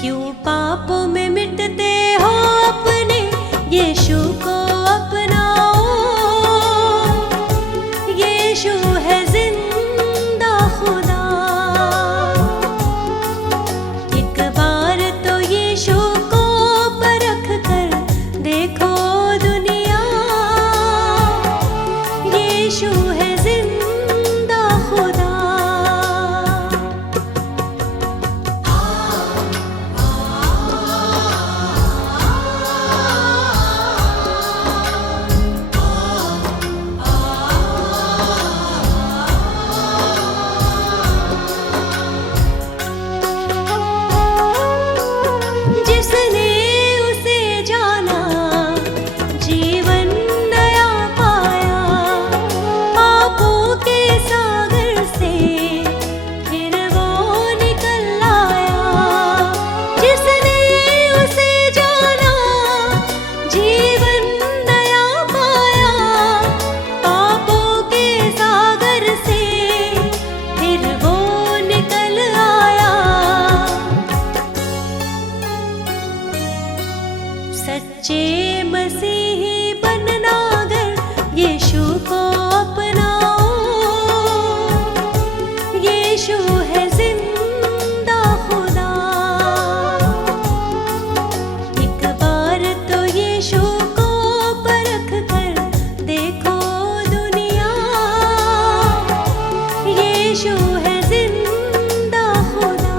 क्यों पापों में मिटते हो अपने यीशु को अपनाओ। यीशु है जिंदा खुदा। एक बार तो यीशु को परख कर देखो दुनिया। यीशु है जिंदा खुदा। जिसने उसे जाना जीवन नया पाया। पापों के सागर से फिर वो निकल आया। जिसने उसे जाना जीवन नया पाया। पापों के सागर से फिर वो निकल आया। सच्चे मसीही बनना अगर यीशु को अपनाओ। यीशु है जिंदा खुदा। एक बार तो यीशु को परख कर देखो दुनिया। यीशु है जिंदा खुदा।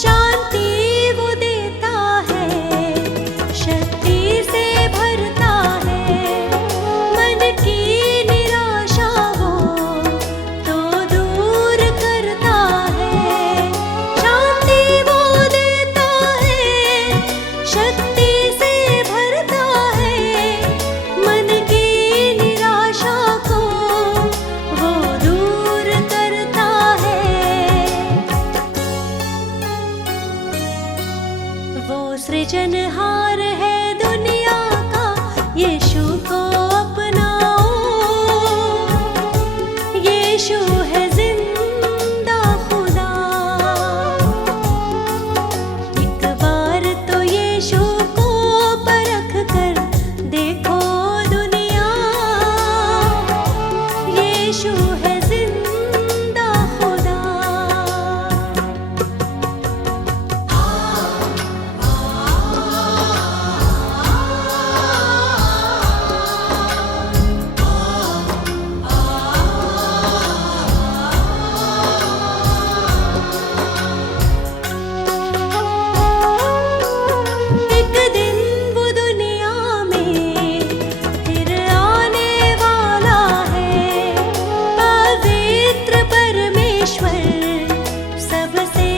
शांति वो देता है, शक्ति से भरता है। मन की निराशा वो तो दूर करता है। शांति वो देता है, शक्ति से भरता है। मन की निराशा को वो दूर करता है। वो सृजनहार है दुनिया का। यीशु को अपनाओ। यीशु है जिंदा खुदा। एक बार तो यीशु को परख कर देखो दुनिया। यीशु है जिंदा खुदा। एक दिन वो दुनिया में फिर आने वाला है। पवित्र परमेश्वर सबसे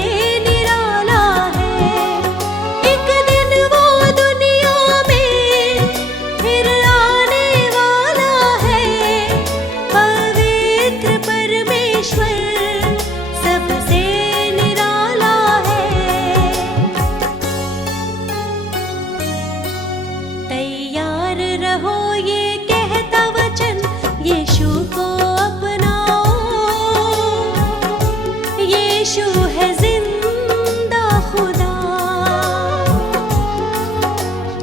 निराला है। एक दिन वो दुनिया में फिर आने वाला है। पवित्र परमेश्वर सबसे निराला है। तैयार रहो ये कहता वचन। यीशु को अपनाओ। यीशु है जिंदा खुदा।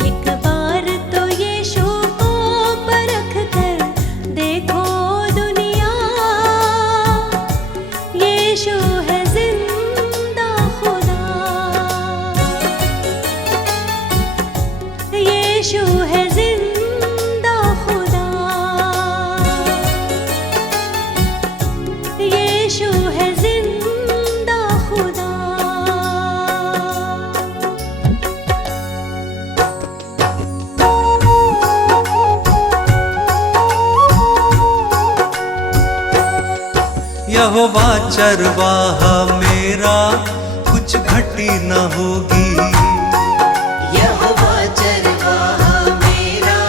एक बार तो यीशु को परख कर देखो दुनिया। यीशु है जिंदा खुदा। यीशु है जिंदा खुदा। यीशु है जिंदा खुदा। यहोवा चरवाहा मेरा, कुछ घटी न होगी। यहोवा चरवाहा मेरा,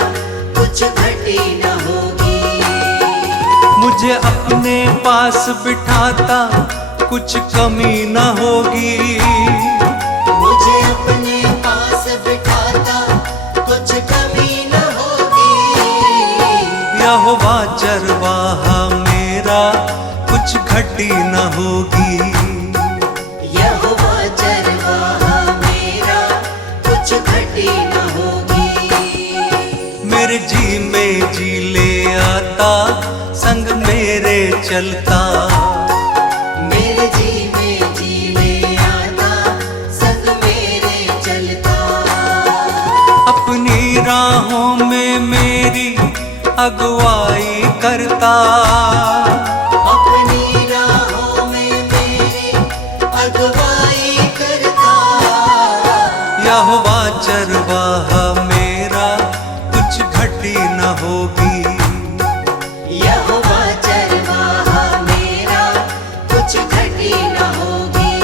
कुछ घटी न होगी। मुझे अपने पास बिठाता कुछ कमी न होगी। मुझे अपने पास बिठाता कुछ कमी न होगी। यहोवा चरवाहा मेरा कुछ घटी न होगी। यहोवा चरवाहा मेरा कुछ घटी न होगी। मेरे जी में जी ले आता संग मेरे चलता। मेरे जी में जी ले आता संग मेरे चलता। अपनी राहों में मेरी अगुवाई करता। अपनी राहों में मेरी अगुवाई करता। यहोवा चरवाहा मेरा कुछ घटी न होगी। यहोवा चरवाहा मेरा कुछ घटी न होगी।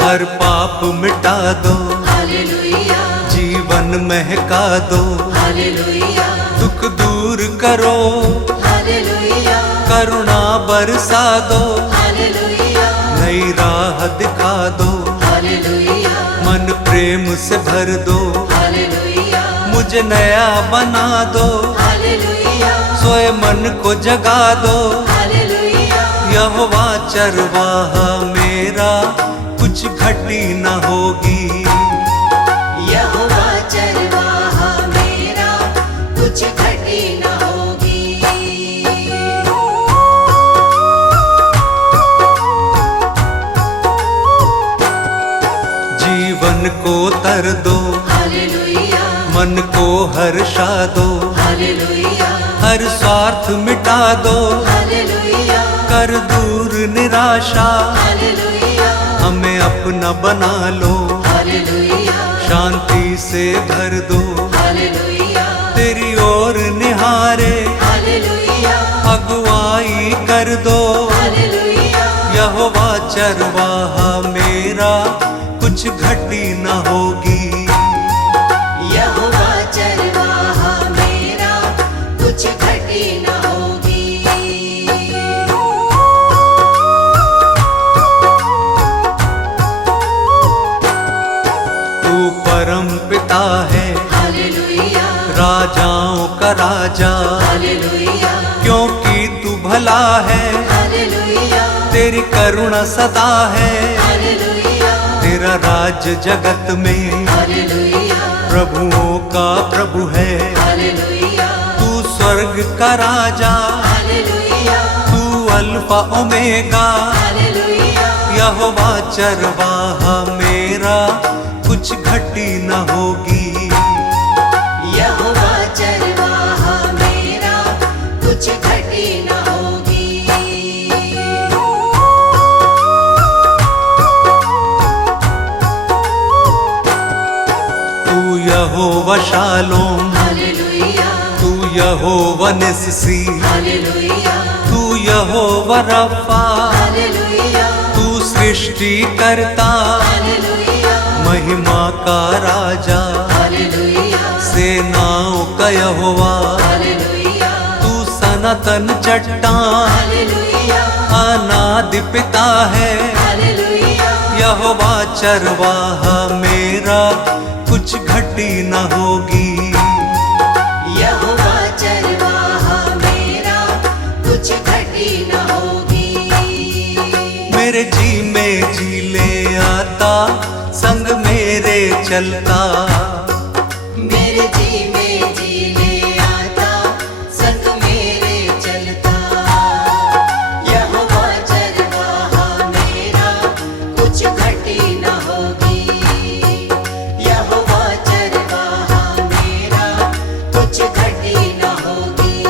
हर पाप मिटा दो, हालेलुया जीवन महका दो। हालेलुया दुख दूर करो, हालेलुया करुणा बरसा दो। हालेलुया नई राह दिखा दो, हालेलुया मन प्रेम से भर दो। हालेलुया मुझे नया बना दो, हालेलुया सोए मन को जगा दो। हालेलुया यहोवा चरवाहा मेरा कुछ घटी न होगी। यहोवा चरवाहा मेरा कुछ घटी न होगी। जीवन को तर दो, हालेलुया मन को हर्षा दो। हालेलुया हर स्वार्थ मिटा दो, हालेलुया कर दूर निराशा। हालेलुया हमें अपना बना लो, हालेलुया शांति से भर दो। हालेलुया तेरी ओर निहारे हालेलुया अगुवाई कर दो। हालेलुया यहोवा चरवाहा मेरा कुछ घटी न होगी। यहोवा चरवाहा मेरा कुछ घटी न होगी। तू परम पिता है, हालेलुया राजाओं का राजा। हालेलुया क्योंकि तू भला है, हालेलुया तेरी करुणा सदा है। हालेलुया तेरा राज जगत में हालेलुया प्रभुओं का प्रभु है। हालेलुया तू स्वर्ग का राजा, हालेलुया तू अल्फा ओमेगा। हालेलुया यहोवा चरवाहा मेरा कुछ घटी न होगी। यहोवा चरवाहा मेरा कुछ घटी न होगी। तू यहोवा शालोम, हालेलुया तू यहोवा निस्सी। हालेलुया तू यहोवा रफ़ा, हालेलुया तू सृष्टि करता। हालेलुया महिमा का राजा, हालेलुया सेनाओं का यहोवा। हालेलुया तू सनातन चट्टान, हालेलुया अनादि पिता है। हालेलुया यहोवा चरवाहा मेरा कुछ घटी न होगी। यहोवा चरवाहा मेरा कुछ घटी न होगी। मेरे जी में जी ले आता संग मेरे चलता। मेरे जी में जी ले आता संग मेरे चलता। यहोवा चरवाहा मेरा कुछ घटी न होगी। यहोवा चरवाहा मेरा कुछ घटी न होगी।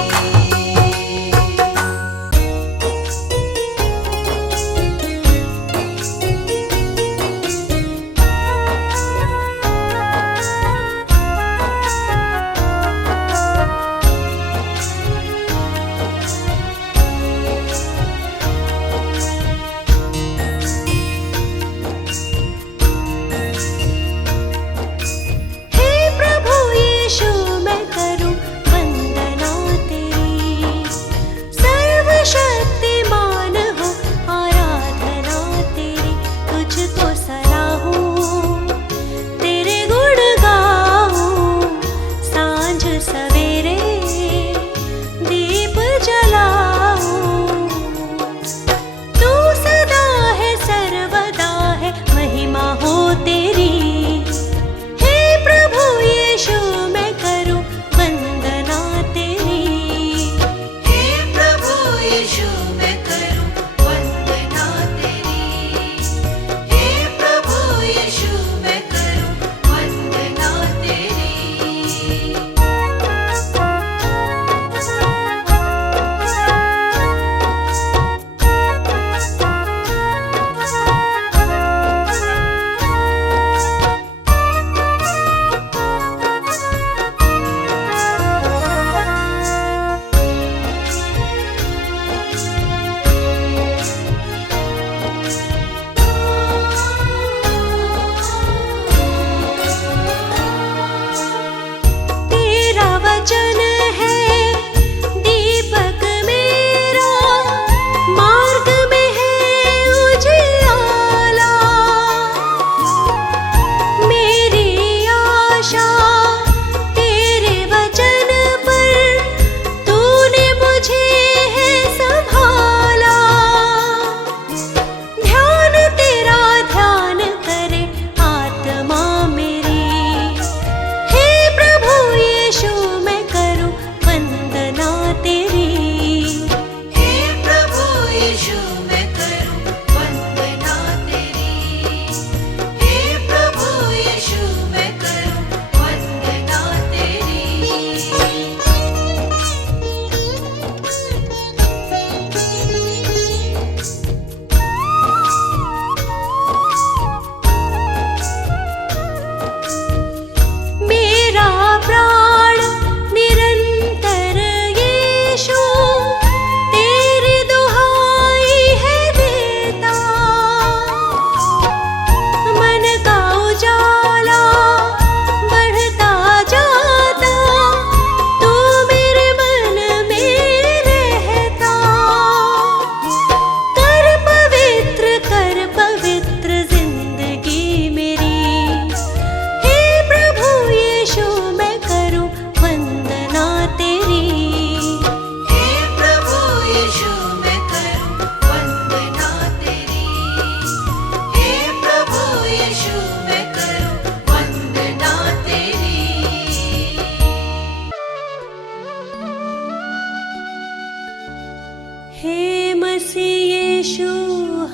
हे मसीह यीशु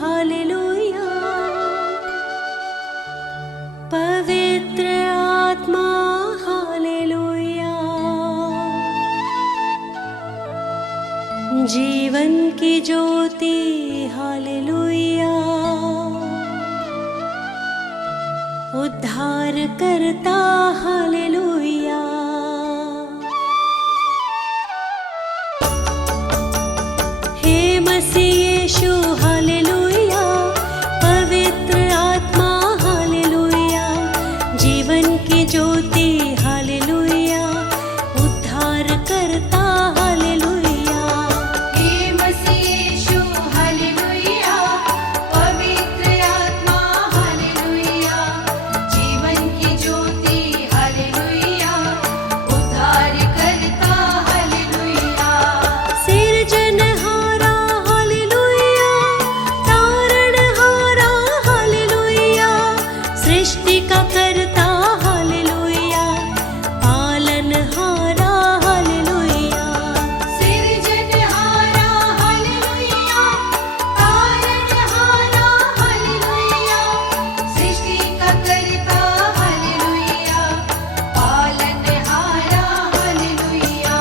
हालेलुया। पवित्र आत्मा हालेलुया। जीवन की ज्योति हालेलुया। उद्धार करता हालेलुया। हे मसीह यीशु हालेलुया। पवित्र आत्मा हालेलुया। जीवन की ज्योति हालेलुया। उद्धार करता हालेलुया। हे मसीह यीशु हालेलुया। पवित्र आत्मा हालेलुया। जीवन की ज्योति हालेलुया। उद्धार करता हालेलुया। सिरजनहारा हालेलुया। तारणहारा हालेलुया। सृष्टि का करता हालेलुया। पालनहारा हालेलुया। सिरजनहारा हालेलुया। तारणहारा हालेलुया। सृष्टि का करता हालेलुया। पालनहारा हालेलुया।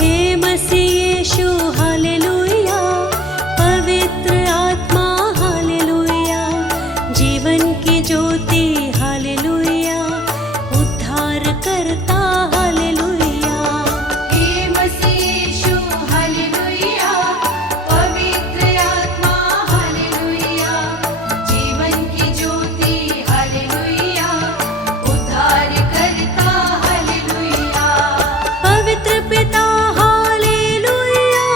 हे मसीह यीशु हालेलुया। पवित्र आत्मा हालेलुया। जीवन की ज्योति हालेलुया। उद्धार करता हालेलुया। हे मसीह यीशु हालेलुया। पवित्र आत्मा हालेलुया। जीवन की ज्योति हालेलुया। उद्धार करता हालेलुया। पवित्र पिता हालेलुया।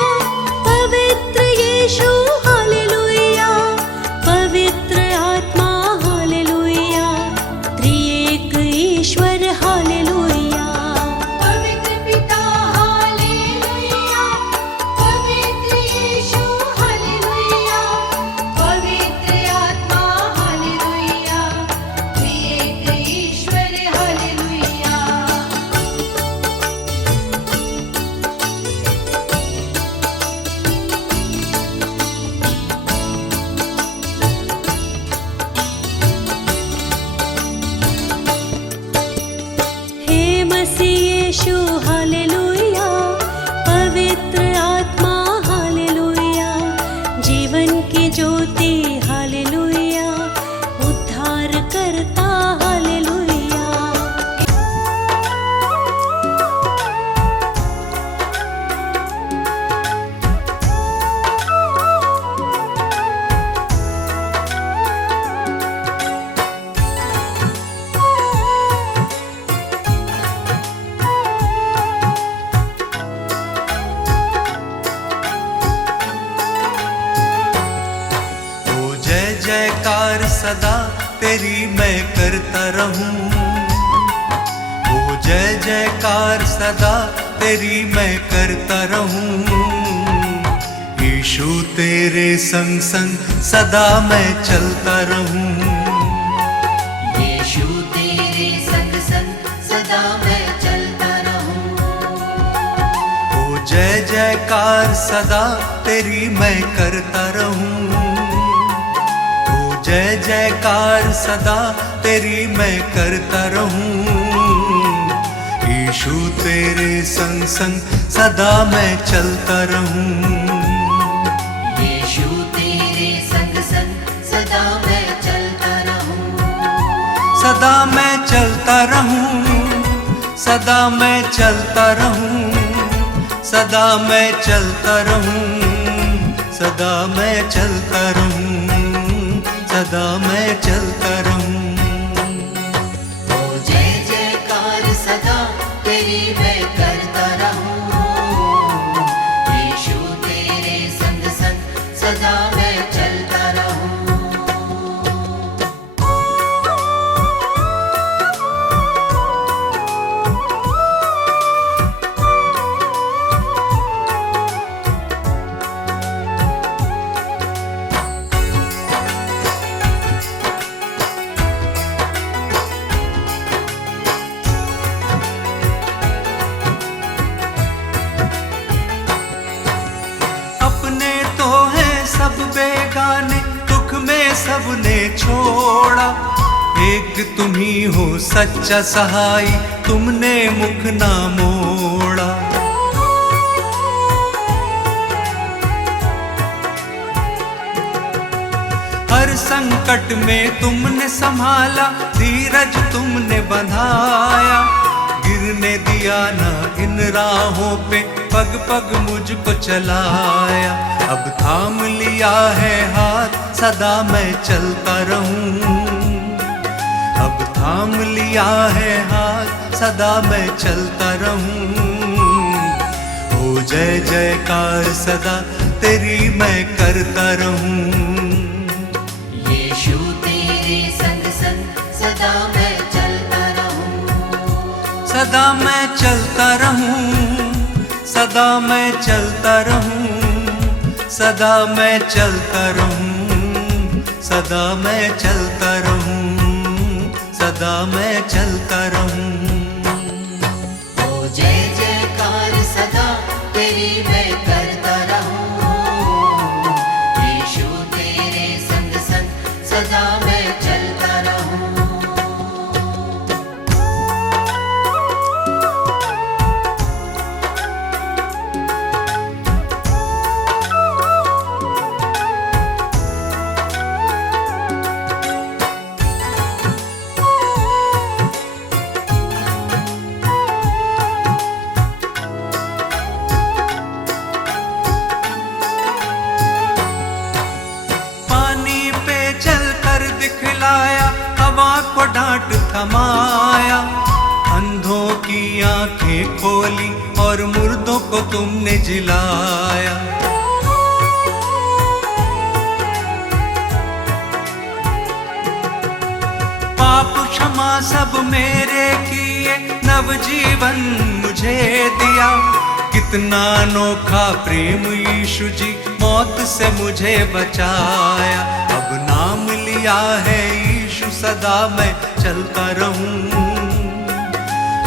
पवित्र यीशु हालेलुया। पवित्र आत्मा हालेलुया। त्रिएक ईश्वर हालेलुया। पवित्र पिता हालेलुया। पवित्र यीशु हालेलुया। पवित्र आत्मा हालेलुया। त्रिएक ईश्वर हालेलुया। हे मसीह यीशु हालेलुया। पवित्र आत्मा हालेलुया। जीवन की ज्योति हालेलुया। उद्धार करता हालेलुया। ओ जय जयकार सदा तेरी मैं करता रहूं। ओ जय जयकार सदा तेरी मैं करता रहूं। यीशु तेरे संग संग सदा मैं चलता रहूं। यीशु तेरे संग संग सदा मैं चलता रहूं। ओ जय जयकार सदा तेरी मैं करता रहूं। ओ जय जयकार सदा तेरी मैं करता रहूं। यीशु तेरे संग संग सदा मैं चलता रहूं। यीशु तेरे संग संग सदा मैं चलता रहूं। सदा मैं चलता रहूं। सदा मैं चलता रहूं। सदा मैं चलता रहूं। सदा मैं चलता रहूं। सदा मैं चलता रहूं। ओ जय जयकार सदा तेरी मैं करता रहूं। यीशु तेरे संग संग सदा मैं चलता रहूं। सबने छोड़ा, एक तुम ही हो सच्चा सहाय, तुमने मुख ना मोड़ा। हर संकट में तुमने संभाला, धीरज तुमने बंधाया, गिरने दिया ना इन राहों पे, पग पग मुझको चलाया। अब थाम लिया है हाथ, सदा मैं चलता रहूं। अब थाम लिया है हाथ, सदा मैं चलता रहूं। हो जय जयकार सदा तेरी मैं करता रहूं। यीशु तेरे संग संग सदा मैं चलता रहूं। सदा मैं चलता रहूं, सदा मैं चलता रहूं, सदा मैं चलता रहूं, सदा मैं चलता रहूं, सदा मैं चलता रहूं। ओ जय जयकार सदा तेरी मैं करता रहूं। यीशु तेरे संग संग सदा मैं चलता रहूं। हवा को डांट थमाया, अंधों की आंखें खोली और मुर्दों को तुमने जिलाया। पाप क्षमा सब मेरे किए, नवजीवन मुझे दिया। कितना अनोखा प्रेम यीशु जी, मौत से मुझे बचाया। अब नाम लिया है यीशु, सदा मैं चलता रहूं।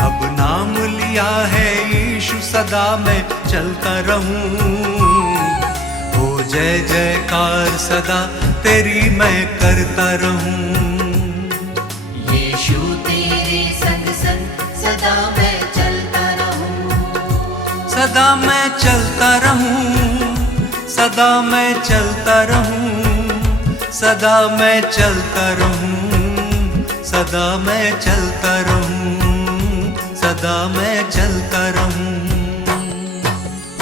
अब नाम लिया है यीशु, सदा मैं चलता रहूं। हो जय जयकार सदा तेरी मैं करता रहूं। यीशु तेरे संग संग सदा मैं चलता रहूं। सदा मैं चलता रहूं, सदा मैं चलता रहूं, सदा मैं चलता रहूं, सदा मैं चलता रहूं, सदा मैं चलता रहूं।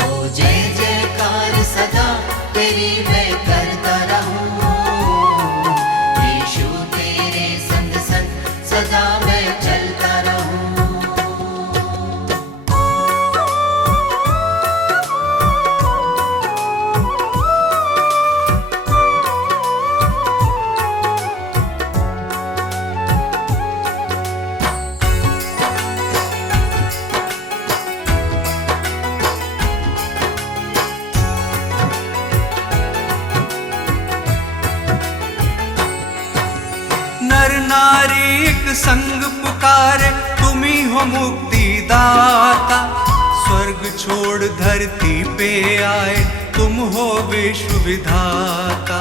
ओ जय जयकार सदा तेरी मैं करता रहूं। यीशु तेरे संग संग सदा मैं चलता रहूं। नर नारी एक संग पुकारे, तुम ही हो मुक्ति दाता। स्वर्ग छोड़ धरती पे आए, तुम हो विश्व विधाता।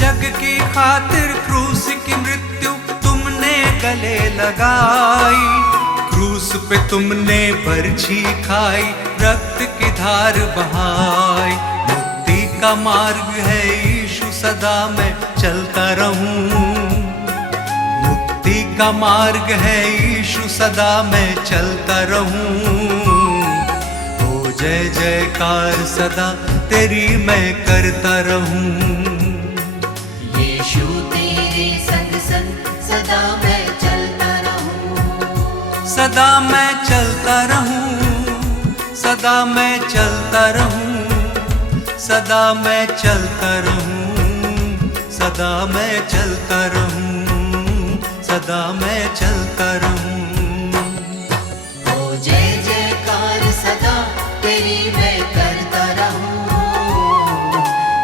जग की खातिर क्रूस की मृत्यु तुमने गले लगाई। क्रूस पे तुमने बरछी खाई, रक्त की धार बहाई। मुक्ति का मार्ग है यीशु, सदा मैं चलता रहूं। मुक्ति का मार्ग है यीशु, सदा मैं चलता रहूं। हो जय जयकार सदा तेरी मैं करता रहूं। यीशु तेरे संग संग सदा मैं चलता रहूं। सदा मैं चलता रहूं, सदा मैं चलता रहूं, सदा मैं चलता रहूं, सदा मैं चलता रहूं, सदा मैं चलता रहूं। ओ जय जयकार सदा तेरी मैं करता रहूं।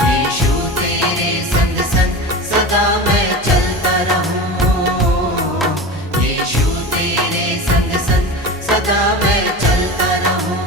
यीशु तेरे संग संग सदा मैं चलता रहूं। यीशु तेरे संग संग सदा मैं चलता रहूं।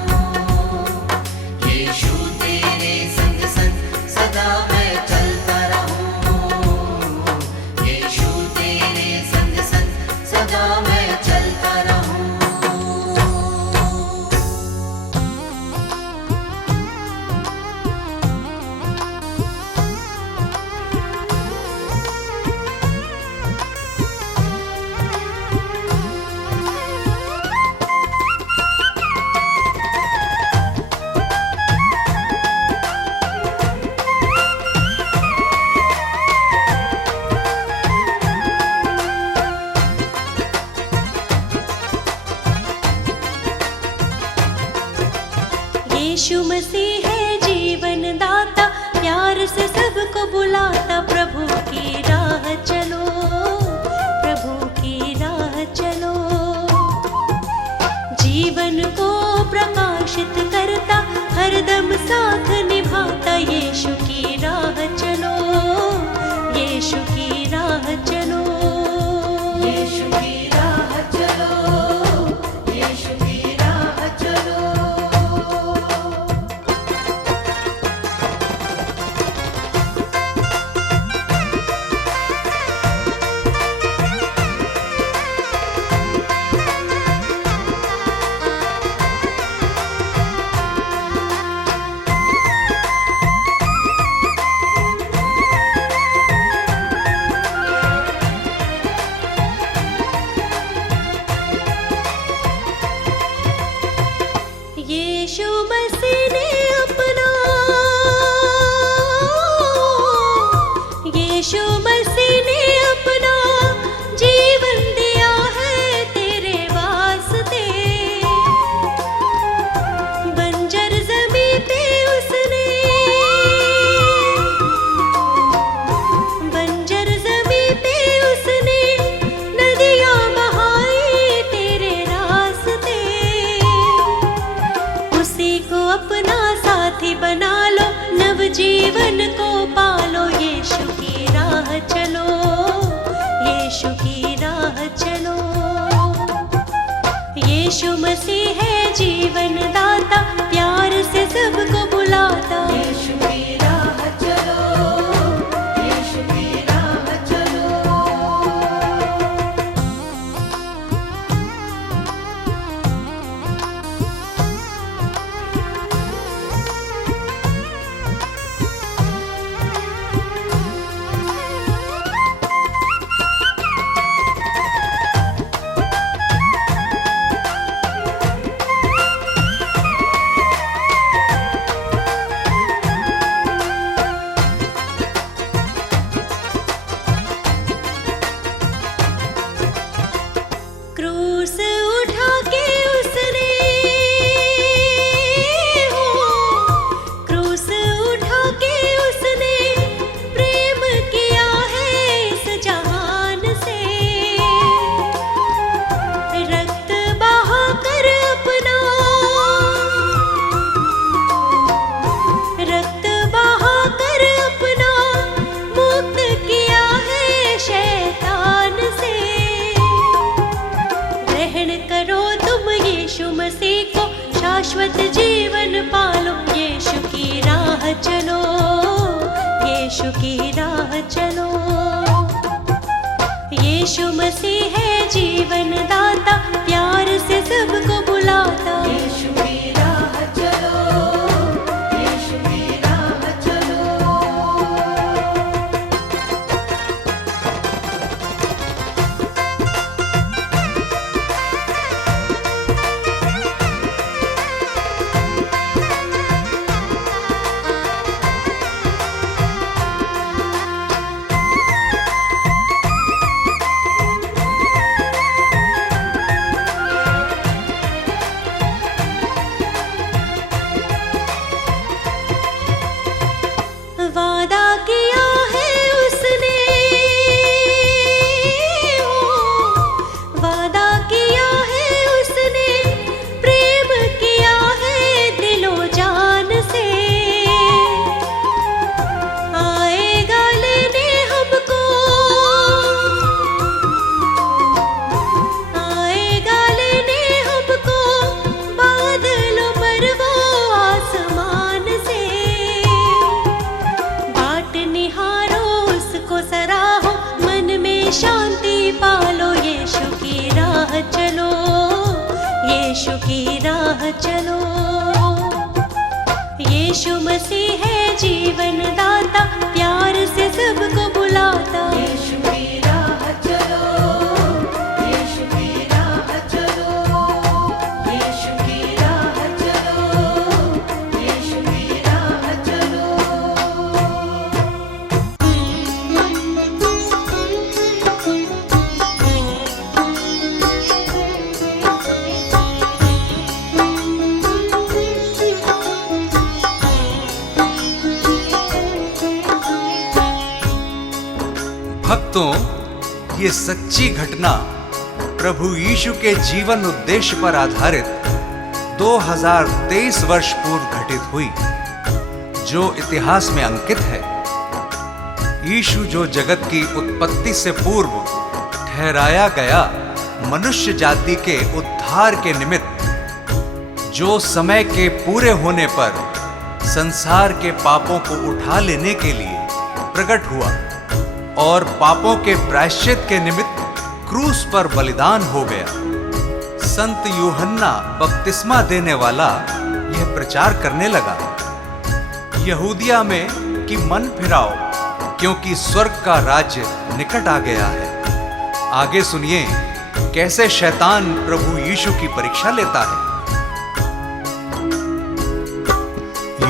यीशु मसीह है जीवन दाता, प्यार से सबको बुलाता। प्रभु की राह चलो, प्रभु की राह चलो। जीवन को प्रकाशित करता, हरदम साथ निभाता। यीशु की राह चलो, यीशु की राह चलो। यीशु की राह चलो, यीशु की राह चलो। यीशु मसीह ने अपना, यीशु मसीह ने अपना जीवन दिया है तेरे वास्ते। बंजर ज़मीं पे उसने, बंजर ज़मीं पे उसने नदियाँ बहाई तेरे रास्ते। उसी को अपना साथी बना लो, नवजीवन को पालो। यीशु की राह चलो, यीशु की राह चलो। यीशु मसीह है जीवन दाता, प्यार से सबको बुलाता। यीशु की राह चलो, यीशु की राह चलो। क्रूस उठा के उसने, हो क्रूस उठा के उसने प्रेम किया है इस जहान से। रक्त बहा कर अपना, रक्त बहा कर अपना मुक्त किया है शैतान से। ग्रहण करो तुम यीशु मसीह को, शाश्वत जीवन पालो। यीशु की राह चलो, यीशु की राह चलो। यीशु मसीह है जीवन दाता, प्यार से सबको बुलाता। यीशु की राह चलो, यीशु की राह चलो। वादा किया है उसने, हो वादा किया है उसने, प्रेम किया है दिलो जान से। आएगा लेने हमको, आएगा लेने हमको बादलों पर वो आसमान से। बाट निहारो उसको सराहो, मन में शांति पालो। यीशु की राह चलो, यीशु की राह चलो। यीशु मसीह है जीवन दाता, प्यार से सबको बुलाता। यीशु की राह चलो, यीशु की राह चलो। यीशु की राह चलो, यीशु की राह चलो। ये सच्ची घटना प्रभु यीशु के जीवन उद्देश्य पर आधारित 2023 वर्ष पूर्व घटित हुई, जो इतिहास में अंकित है। यीशु जो जगत की उत्पत्ति से पूर्व ठहराया गया मनुष्य जाति के उद्धार के निमित्त, जो समय के पूरे होने पर संसार के पापों को उठा लेने के लिए प्रकट हुआ और पापों के प्रायश्चित के निमित्त क्रूस पर बलिदान हो गया। संत यूहन्ना बपतिस्मा देने वाला यह प्रचार करने लगा, यहूदिया में कि मन फिराओ, क्योंकि स्वर्ग का राज्य निकट आ गया है। आगे सुनिए कैसे शैतान प्रभु यीशु की परीक्षा लेता है।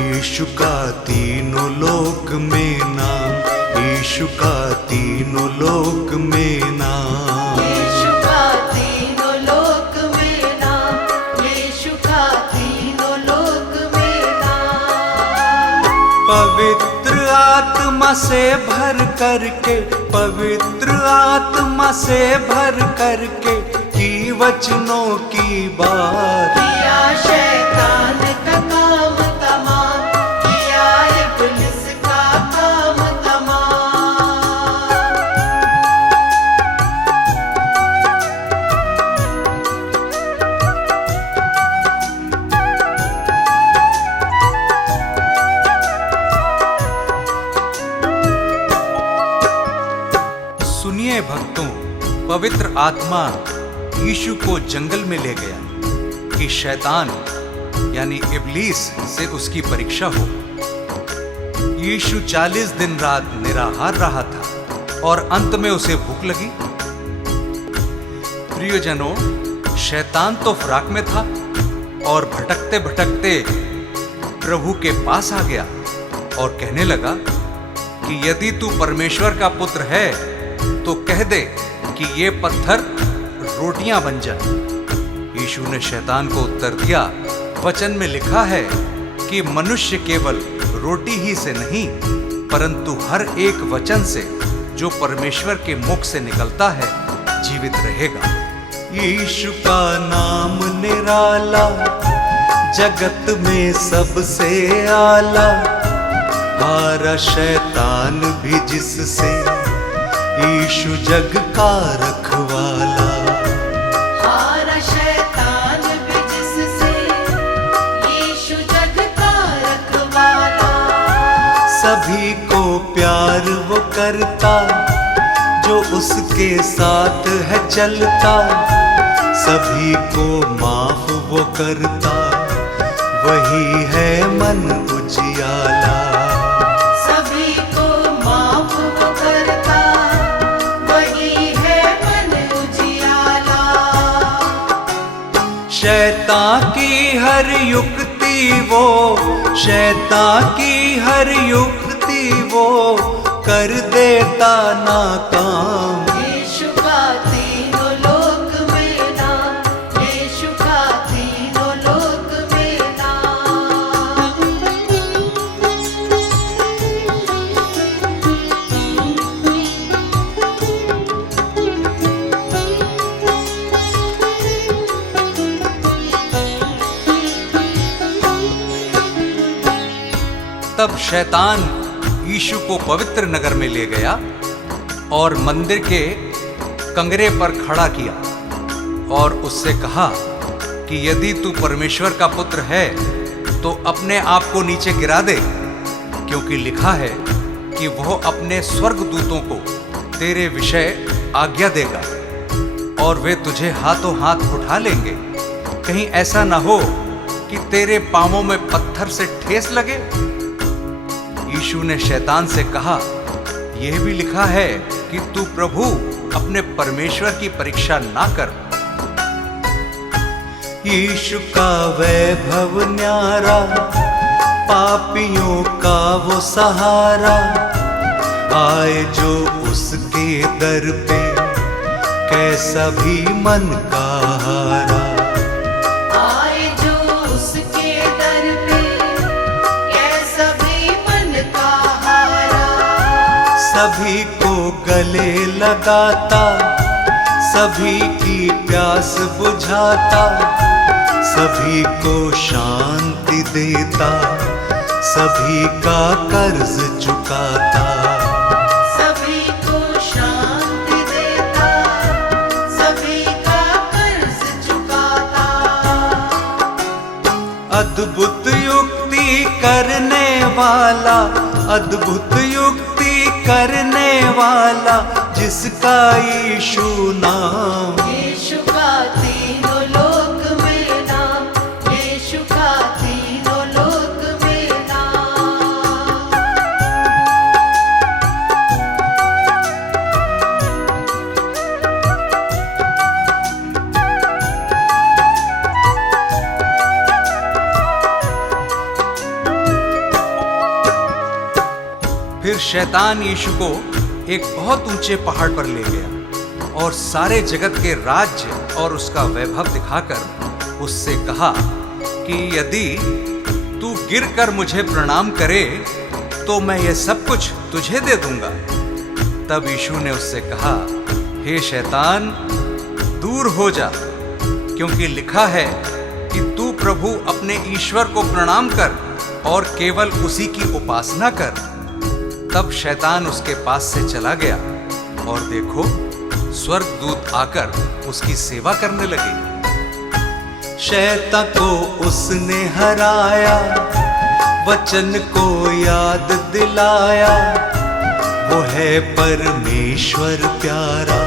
यीशु का तीनों लोक में नाम, यीशु का तीनों लोक में नाम, यीशु का तीनों लोक में नाम, यीशु का तीनों लोक में नाम। पवित्र आत्मा से भर करके, पवित्र आत्मा से भर करके की वचनों की बात, किया शैतान का काम तमाम, किया इब्लिस का काम तमाम। सुनिए भक्तों, पवित्र आत्मा यीशु को जंगल में ले गया कि शैतान यानी इब्लीस से उसकी परीक्षा हो। यीशु 40 दिन रात निराहार रहा था और अंत में उसे भूख लगी। प्रियजनों, शैतान तो फराक में था और भटकते भटकते प्रभु के पास आ गया और कहने लगा कि यदि तू परमेश्वर का पुत्र है तो कह दे कि ये पत्थर रोटियां बन जाए। यीशु ने शैतान को उत्तर दिया, वचन में लिखा है कि मनुष्य केवल रोटी ही से नहीं परंतु हर एक वचन से जो परमेश्वर के मुख से निकलता है जीवित रहेगा। यीशु का नाम निराला, जगत में सबसे आला, हारा शैतान भी जिससे, यीशु जग का रखवाला। हारा शैतान भी जिससे, यीशु जग का रखवाला। सभी को प्यार वो करता, जो उसके साथ है चलता, सभी को माफ वो करता, वही है मन उजियाला। सभी को माफ वो करता, वही है मन उजियाला। शैतान की हर युक्ति वो, शैतान की हर युक्ति वो कर देता नाकाम। यीशु का तीनों लोक में नाम, यीशु का तीनों लोक में नाम। तब शैतान यीशु को पवित्र नगर में ले गया और मंदिर के कंगरे पर खड़ा किया और उससे कहा कि यदि तू परमेश्वर का पुत्र है तो अपने आप को नीचे गिरा दे, क्योंकि लिखा है कि वह अपने स्वर्गदूतों को तेरे विषय आज्ञा देगा और वे तुझे हाथों हाथ उठा लेंगे, कहीं ऐसा ना हो कि तेरे पांवों में पत्थर से ठेस लगे। यीशु ने शैतान से कहा, यह भी लिखा है कि तू प्रभु अपने परमेश्वर की परीक्षा ना कर। यीशु का वैभव न्यारा, पापियों का वो सहारा, आए जो उसके दर पे, कैसा भी मन का हारा। आए जो उसके दर पे, कैसा भी मन का हारा। सभी को गले लगाता, सभी की प्यास बुझाता, सभी को शांति देता, सभी का कर्ज चुकाता। सभी को शांति देता, सभी का कर्ज चुकाता। अद्भुत युक्ति करने वाला, अद्भुत युक्ति करने वाला, जिसका यीशु नाम। यीशु का तीनों लोक में नाम, यीशु का तीनों लोक में नाम। फिर शैतान यीशु को एक बहुत ऊंचे पहाड़ पर ले गया और सारे जगत के राज्य और उसका वैभव दिखाकर उससे कहा कि यदि तू गिरकर मुझे प्रणाम करे तो मैं ये सब कुछ तुझे दे दूंगा। तब यीशु ने उससे कहा, हे शैतान, दूर हो जा, क्योंकि लिखा है कि तू प्रभु अपने ईश्वर को प्रणाम कर और केवल उसी की उपासना कर। तब शैतान उसके पास से चला गया और देखो, स्वर्गदूत आकर उसकी सेवा करने लगे। शैतान को उसने हराया, वचन को याद दिलाया, वो है परमेश्वर प्यारा,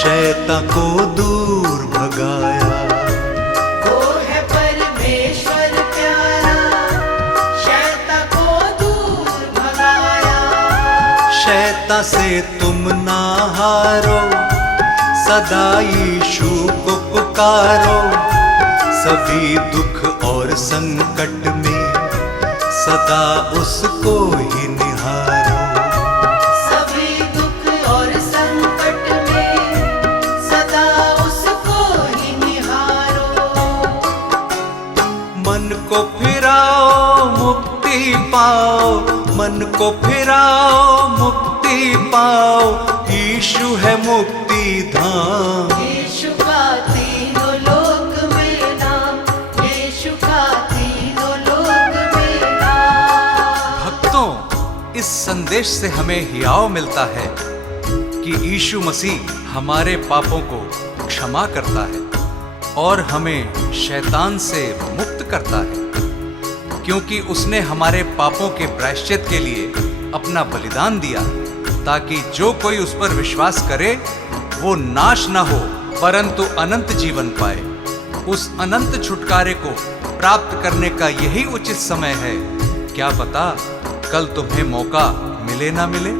शैतान को दूर भगाया। वो है परमेश्वर प्यारा, शैतान को दूर भगाया। शैतान से तुम ना हारो, सदा यीशु को पुकारो, सभी दुख और संकट में सदा उसको ही निहारो। सभी दुख और संकट में सदा उसको ही निहारो। मन को फिराओ मुक्ति पाओ, मन को फिराओ मुक्ति पाओ, यीशु है मुक्ति धाम। यीशु का तीनों लोक में नाम, यीशु का तीनों लोक में नाम। भक्तों, इस संदेश से हमें हियाव मिलता है कि यीशु मसीह हमारे पापों को क्षमा करता है और हमें शैतान से मुक्त करता है, क्योंकि उसने हमारे पापों के प्रायश्चित के लिए अपना बलिदान दिया, ताकि जो कोई उस पर विश्वास करे वो नाश न हो परंतु अनंत जीवन पाए। उस अनंत छुटकारे को प्राप्त करने का यही उचित समय है। क्या पता कल तुम्हें मौका मिले ना मिले।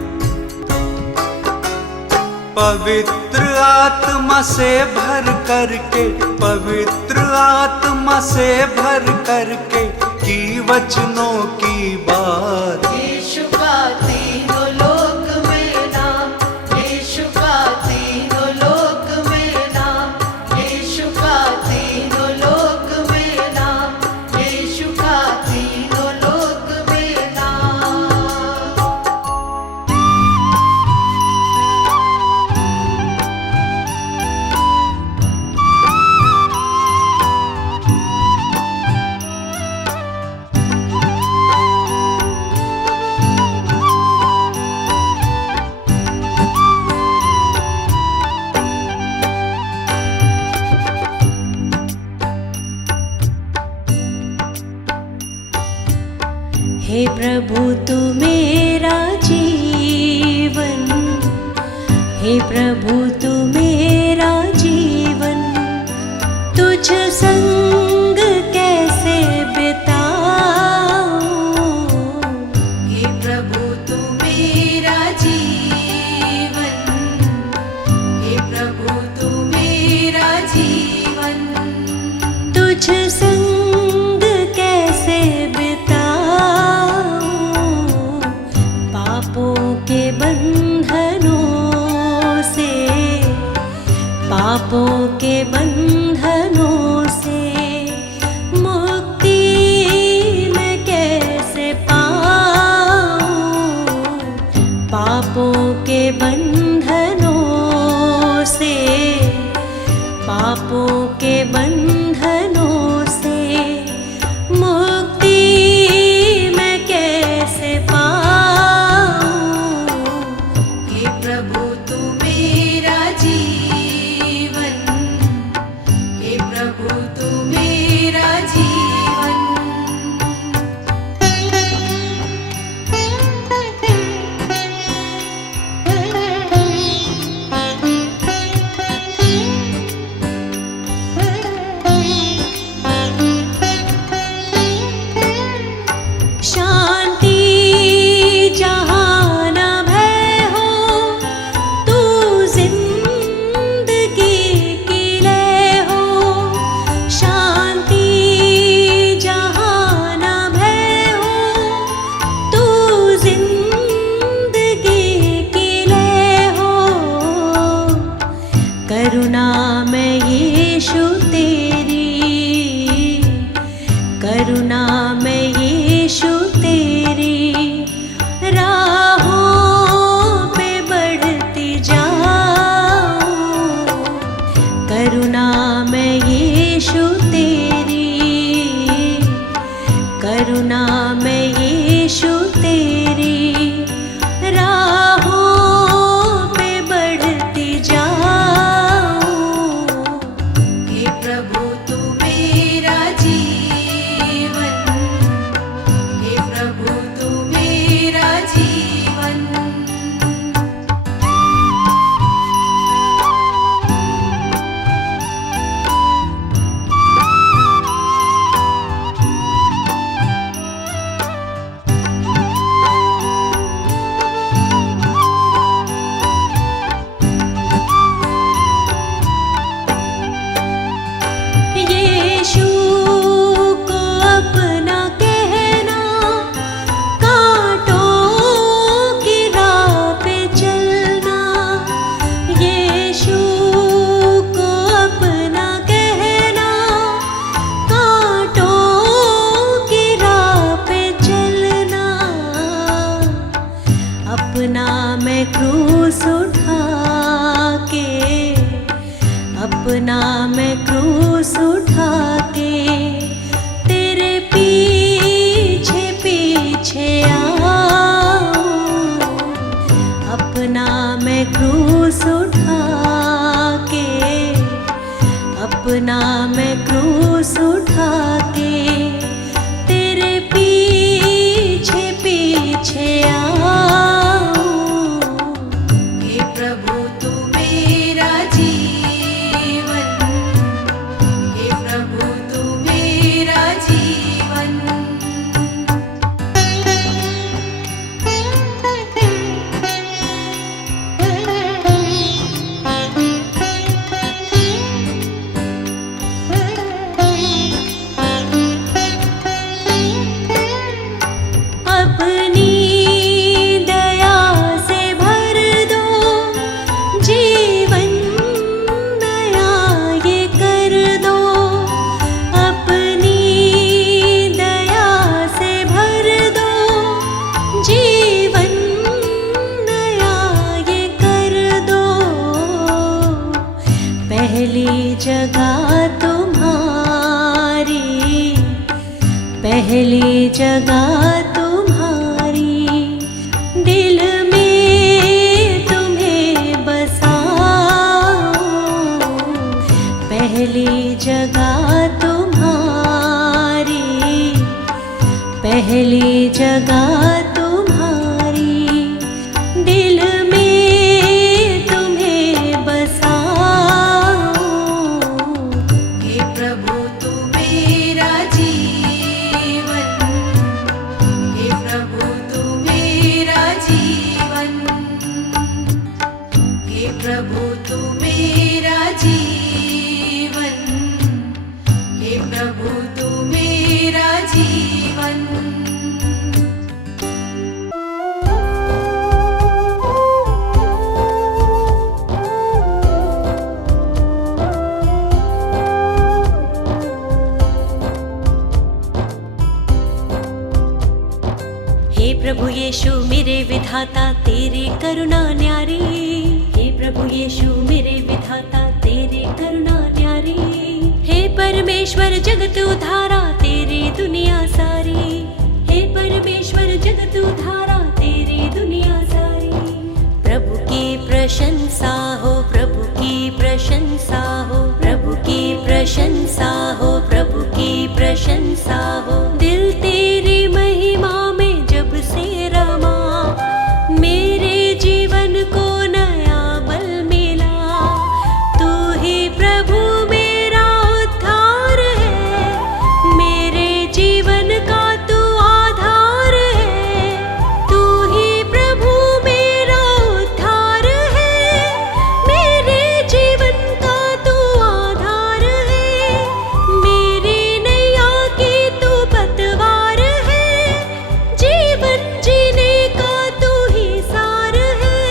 पवित्र आत्मा से भर करके, पवित्र आत्मा से भर करके की वचनों की बात। यीशु का तीनों लोक में नाम, यीशु का तीनों लोक में नाम, यीशु का तीनों लोक में नाम, यीशु का तीनों लोक में नाम। हे प्रभु तू मेरा जीवन, हे प्रभु तू मेरा जीवन, तुझ संग कैसे बिताऊं। हे प्रभु तू मेरा जीवन, हे प्रभु तू मेरा जीवन, तुझ संग कैसे बिताऊं। पापों के बंधनों से, पापों के बंधनों से मुक्ति मैं कैसे पाऊं। पापों के बंधनों से मुक्ति मैं कैसे पाऊं। हे प्रभु तू मेरा जीवन, हे प्रभु तू मेरा जीवन। शांति जहाँ न भय हो, तू जिंदगी की लय हो। शांति जहाँ न भय हो, तू जिंदगी की लय हो। करुणा में यीशु तेरी, करुणा में यीशु तेरी राहों पे बढ़ती जाऊं। करुणा में यीशु तेरी, करुणा में यीशु तेरी राहों पे बढ़ती जाऊं। हे प्रभु तू मेरा जीवन, हे प्रभु तू मेरा जीवन। यीशु को अपना कहना, कांटों की राह पे चलना। यीशु को अपना कहना, कांटों की राह पे चलना। अपना मैं क्रूस उठा के, अपना मैं क्रूस उठा के तेरे पीछे पीछे आऊं। अपना मैं क्रूस उठा के, अपना मैं क्रूस उठा के तेरे पीछे पीछे आऊं। हे प्रभु तू मेरा जीवन, हे प्रभु तू मेरा जीवन। अपनी दया से भर दो, जीवन नया ये कर दो। अपनी दया से भर दो, जीवन नया ये कर दो। पहली जगह तुम्हारी, पहली जगह तुम्हारी, दिल में तुम्हें बसाऊं। पहली जगह तुम्हारी, पहली जगह तुम्हारी, दिल में तुम्हें बसाऊं। हे प्रभु तू मेरा जीवन, हे प्रभु तू मेरा जीवन। हे प्रभु तू मेरा जीवन, हे प्रभु तू मेरा जीवन। हे प्रभु यीशु मेरे विधाता तेरी करुणा न्यारी। हे प्रभु यीशु मेरे विधाता तेरी करुणा न्यारी। हे परमेश्वर जगत उधारा तेरी दुनिया सारी, हे परमेश्वर जगत उधारा तेरी दुनिया सारी। प्रभु की प्रशंसा हो, प्रभु की प्रशंसा हो, प्रभु की प्रशंसा हो, प्रभु की प्रशंसा हो। दिल तेरी महिमा में जब से रमा, मेरे जीवन को नया बल मिला। तू ही प्रभु मेरा उद्धार है, मेरे जीवन का तू आधार है। तू ही प्रभु मेरा उद्धार है, मेरे जीवन का तू आधार है। मेरी नैया की तू पतवार है, जीवन जीने का तू ही सार है।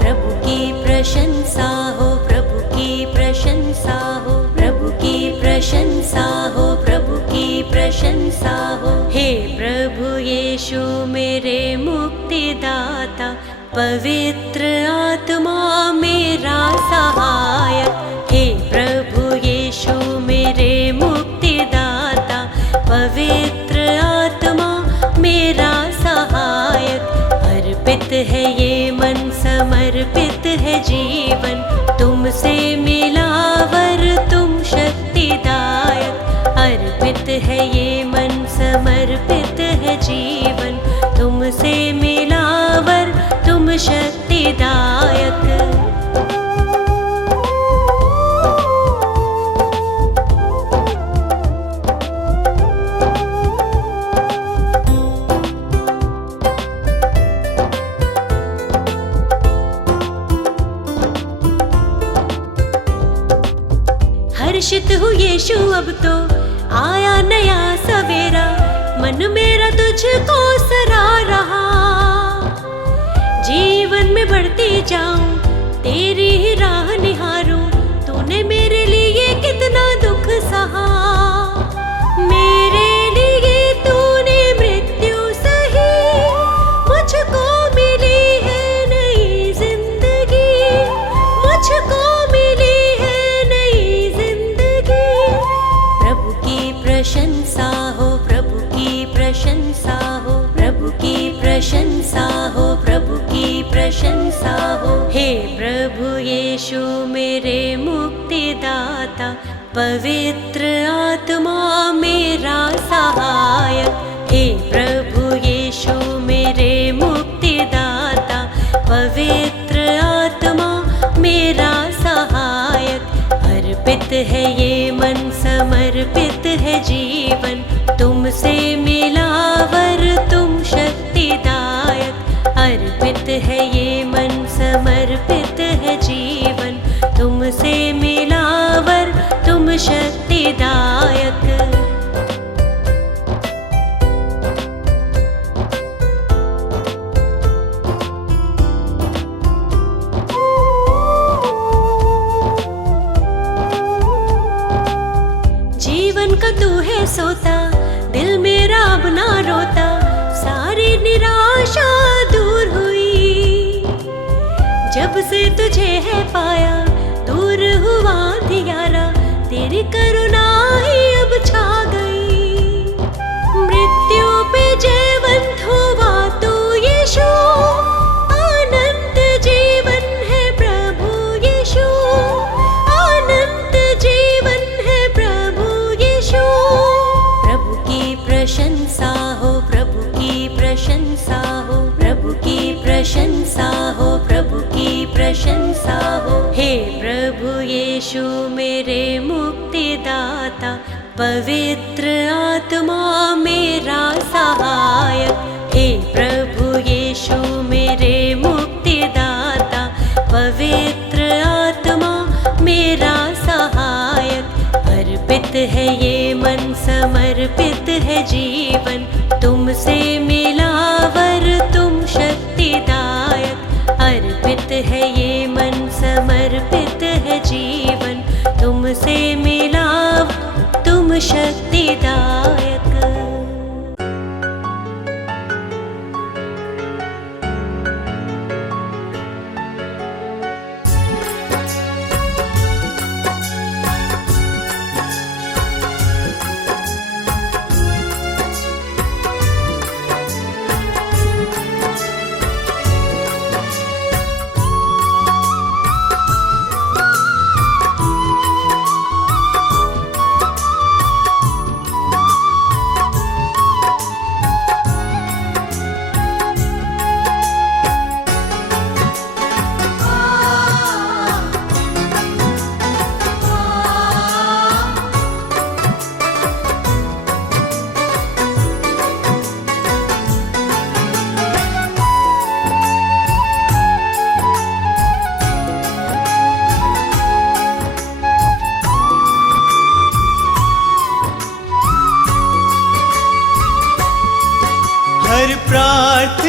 प्रभु की प्रशंसा हो, प्रभु की प्रशंसा हो, प्रभु की प्रशंसा हो, प्रभु की प्रशंसा हो। हे प्रभु यीशु मेरे मुक्तिदाता, पवित्र आत्मा मेरा सहायक। हे प्रभु यीशु मेरे मुक्तिदाता, पवित्र आत्मा मेरा सहायक। अर्पित है ये मन, समर्पित है जीवन, तुमसे मिला वर तुम शक्तिदायक। अर्पित है ये मन, समर्पित है जीवन, तुमसे मिला वर तुम शक्तिदायक। हर्षित हूँ यीशु अब तो आया नया सवेरा, मन मेरा तुझको सरा रहा। जीवन में बढ़ती जाऊं, तेरी ही राह निहारूं, तूने मेरे लिए कितना दुख सहा। मेरे लिए तूने मृत्यु सही, मुझको मिली है नई जिंदगी, मुझको मिली है नई जिंदगी। प्रभु की प्रशंसा हो, प्रभु की प्रशंसा हो, प्रभु की प्रशंसा हो, प्रभु की प्रशंसा हो। हे प्रभु यीशु मेरे मुक्तिदाता, पवित्र आत्मा मेरा सहायक। हे प्रभु यीशु मेरे मुक्तिदाता, पवित्र आत्मा मेरा सहायक। अर्पित है ये मन, समर्पित है जीवन, तुमसे मिला वर तुम शक्तिदायक। अर्पित है ये मन, समर्पित है जीवन, तुमसे मिला वर तुम शक्तिदायक। जीवन का तू है सोता, दिल मेरा अब ना रोता, सारी निराशा दूर हुई। जब से तुझे है पाया, दूर हुआ अंधियारा, तेरी करुणा ही अब छा गई। मृत्यु पे जयवंत हुआ तू यीशु, अनंत जीवन है प्रभु यीशु, अनंत जीवन है प्रभु यीशु। प्रभु की प्रशंसा हो, प्रभु की प्रशंसा हो, प्रभु की प्रशंसा हो, प्रभु की प्रशंसा हो। हे प्रभु यीशु मेरे मुक्तिदाता, पवित्र आत्मा मेरा सहायक। हे प्रभु यीशु मेरे मुक्तिदाता, पवित्र आत्मा मेरा सहायक। अर्पित है ये मन, समर्पित है जीवन, तुमसे मिला वर तुम शक्तिदायक। अर्पित है ये मन, समर्पित है जीवन, तुमसे मिला तुम शक्तिदायक।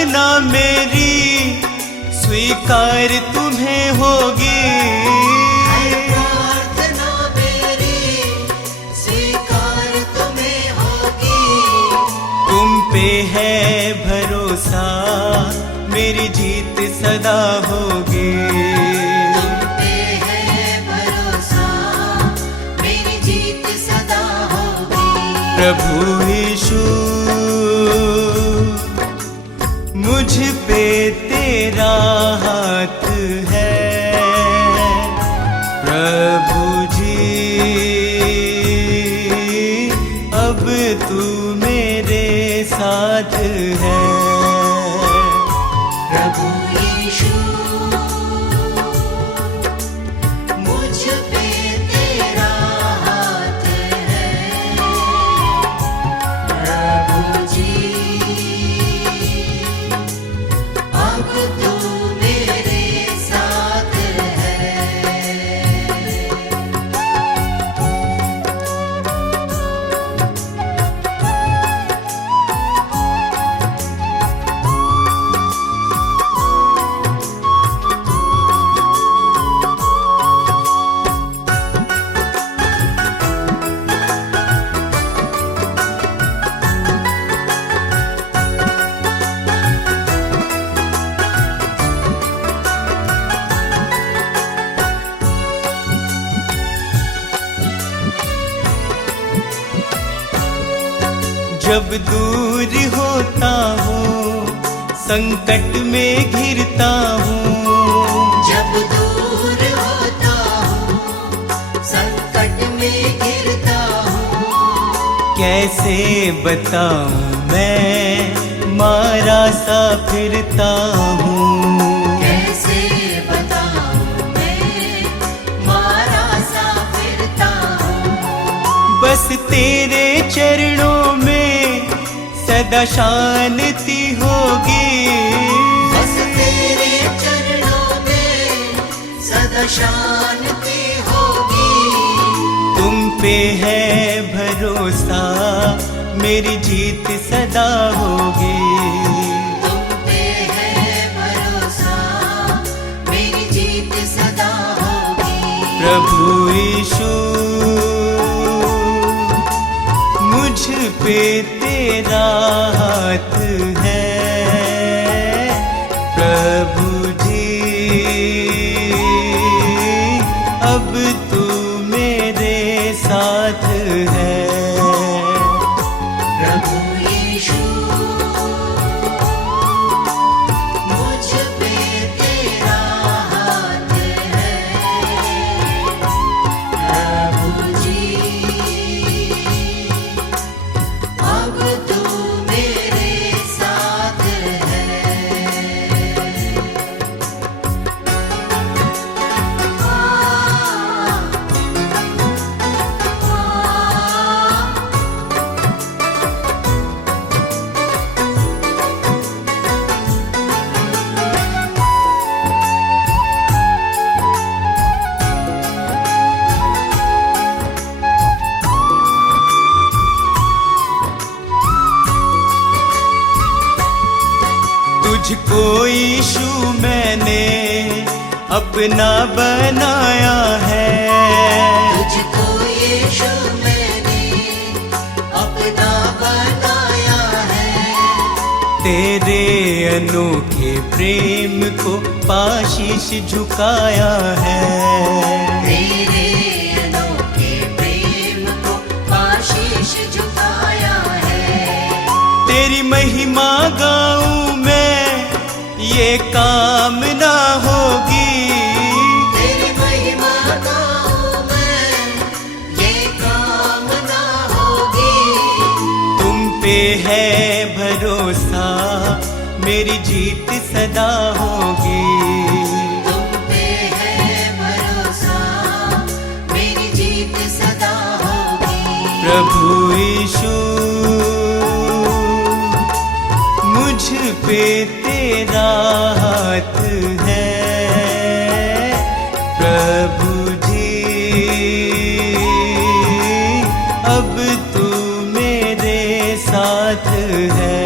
प्रार्थना मेरी स्वीकार तुम्हें होगी। हर प्रार्थना मेरी स्वीकार तुम्हें होगी। तुम पे है भरोसा मेरी जीत सदा होगी। तुम पे है भरोसा मेरी जीत सदा होगी। प्रभु यीशु मुझ पे तेरा हाथ है। प्रभु जी अब तू मेरे साथ है। प्रभु यीशु मुझ पे तेरा हाथ है। प्रभु जी अब तू मेरे साथ है। जब दूर होता हूँ संकट में घिरता हूँ। जब दूर होता हूँ संकट में गिरता हूँ। कैसे बताऊँ मैं मारा सा फिरता हूँ। कैसे बताऊँ मैं मारा सा फिरता हूँ। बस तेरे चरणों में सदा शांति होगी। बस तेरे चरणों में सदा शांति होगी। तुम पे है भरोसा मेरी जीत सदा होगी। तुम पे है भरोसा मेरी जीत सदा होगी। प्रभु यीशु मुझ पे तेरा हाथ है। प्रभु जी अब तू मेरे साथ है। प्रभु यीशु मुझ पे तेरा हाथ है। प्रभु जी अब तू मेरे साथ है। तुझको यीशु मैंने अपना बनाया है। तुझको यीशु मैंने अपना बनाया है। तेरे अनोखे प्रेम को पाशीश झुकाया है। तेरे अनोखे प्रेम को आशीष झुकाया है। तेरी महिमा गाऊं मैं ये कामना होगी। तेरी महिमा गाऊं मैं ये कामना होगी। तुम पे है भरोसा मेरी जीत सदा होगी। तुम पे है भरोसा मेरी जीत सदा होगी। प्रभु यीशु मुझ पे तेरा हाथ है। प्रभु जी अब तू मेरे साथ है।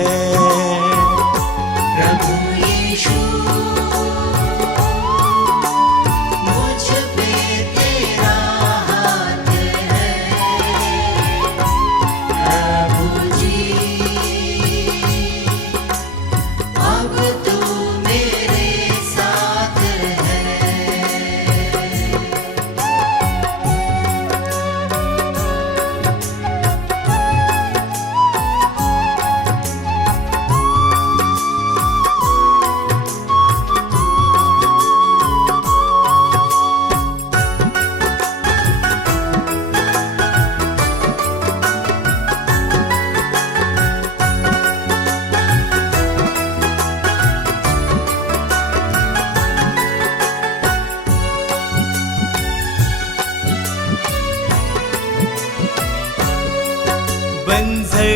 बंजर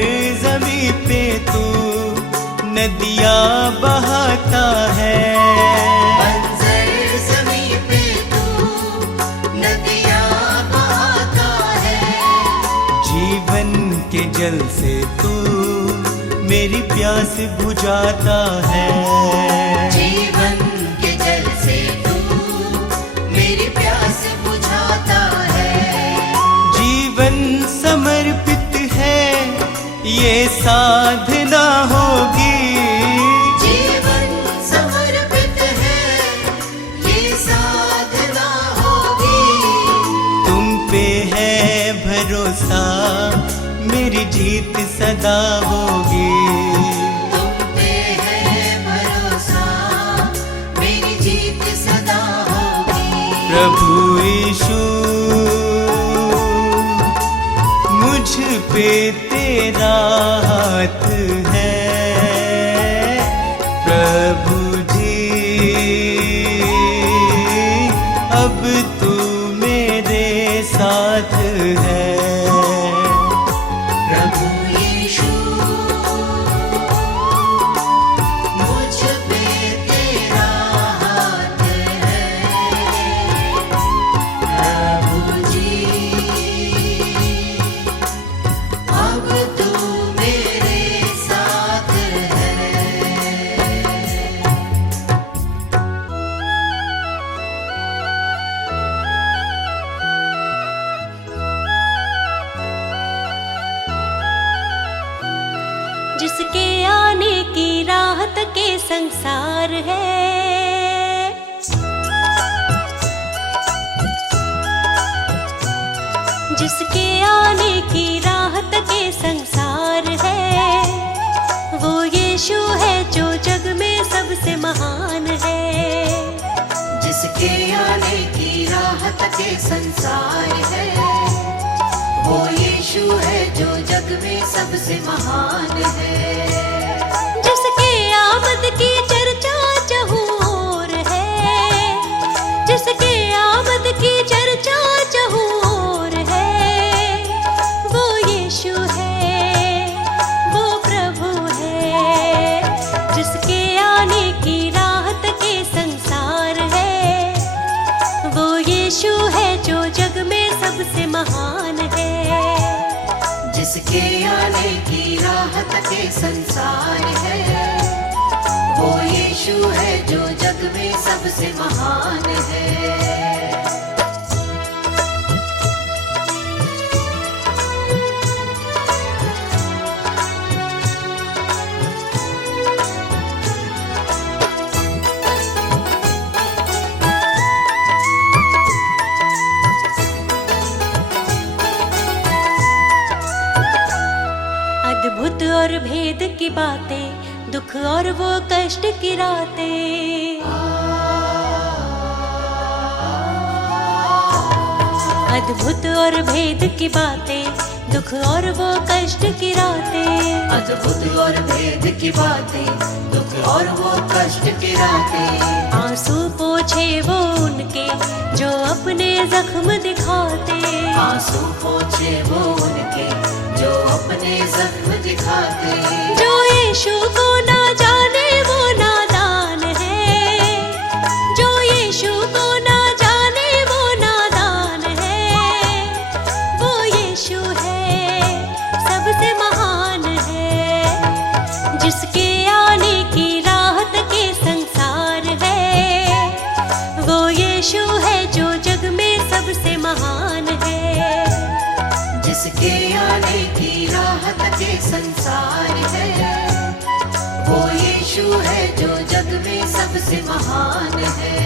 जमी पे तू नदियाँ बहाता है। बंजर ज़मीं पे तू नदियाँ बहाता है। जीवन के जल से तू मेरी प्यास बुझाता है। जीवन के जल से तू मेरी प्यास बुझाता है। जीवन समर्पित है ये साधना होगी। जीवन समर्पित है ये साधना होगी। तुम पे है भरोसा मेरी जीत सदा होगी। तुम पे है भरोसा मेरी जीत सदा होगी। प्रभु यीशु मुझ पे तेरा हाथ है। प्रभु जी अब तू मेरे साथ है। प्रभु यीशु मुझ पे तेरा हाथ है। प्रभु जी अब तू मेरे साथ है। जिसके आने की राहत के संसार है। जिसके आने की राहत के संसार है। वो यीशु है जो जग में सबसे महान है। जिसके आने की राहत के संसार है। वो यीशु है जो जग में सबसे महान है। जिसके आमद की चर्चा चहुँ ओर है। जिसके आमद की चर्चा चहुँ ओर है। वो यीशु है, वो प्रभु है। जिसके आने की राहत के संसार है। वो यीशु है जो जग में सबसे महान है। जिसके आने की राहत के संसार है। वो यीशु है जो जग में सबसे महान है। अद्भुत और भेद की बातें, दुख और वो कष्ट की रातें। अद्भुत और भेद की बातें, दुख और वो कष्ट की रातें। अद्भुत और भेद की बातें, दुख और वो कष्ट की रातें। आंसू पोछे वो उनके जो अपने जख्म दिखाते। आंसू पोछे वो उनके जो अपने जख्म दिखाते। जो यीशु को ना जाने वो नादान है। जो यीशु को ना जाने वो नादान है। वो यीशु है, सबसे महान है। जिसके आने की राहत के संसार है। वो यीशु है जो जग में सबसे महान है। जिसके आने की राहत के संसार है। वो यीशु है जो जग में सबसे महान है।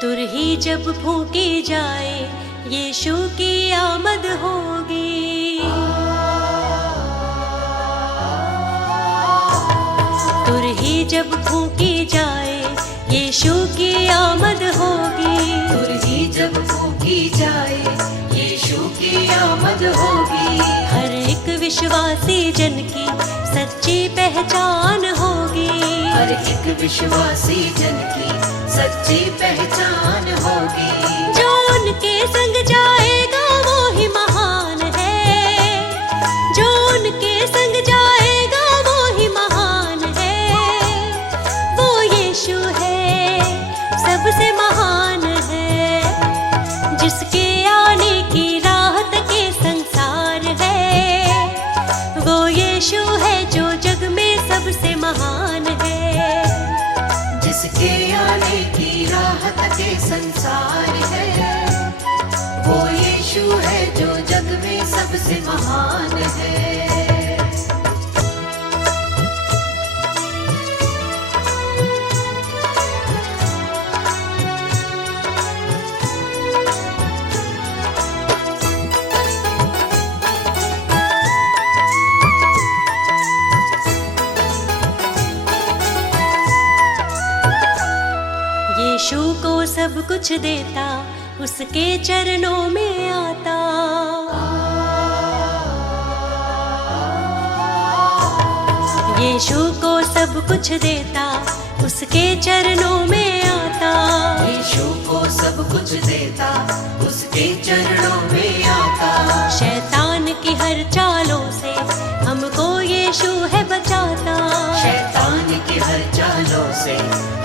तुरही जब फूकी जाए यीशु की आमद होगी। तुरही जब फूकी जाए यीशु की आमद होगी। जन की सच्ची पहचान होगी। हर एक विश्वासी जन की सच्ची पहचान होगी। जो उनके संग जाएगा वो ही महान है, जो उनके संग जाएगा वो ही महान है। वो यीशु है, सबसे महान है, जिसके आने की राह तके संसार है। वो यीशु है जो जग में सबसे महान है, जिसके आने की राह तके संसार है। वो यीशु है जो जग में सबसे महान है। यीशु को सब कुछ देता, उसके चरणों में आता। यीशु को सब कुछ देता, उसके चरणों में आता। यीशु को सब कुछ देता, उसके चरणों में आता। शैतान की हर चालों से हमको यीशु है बचाता। शैतान की हर चालों से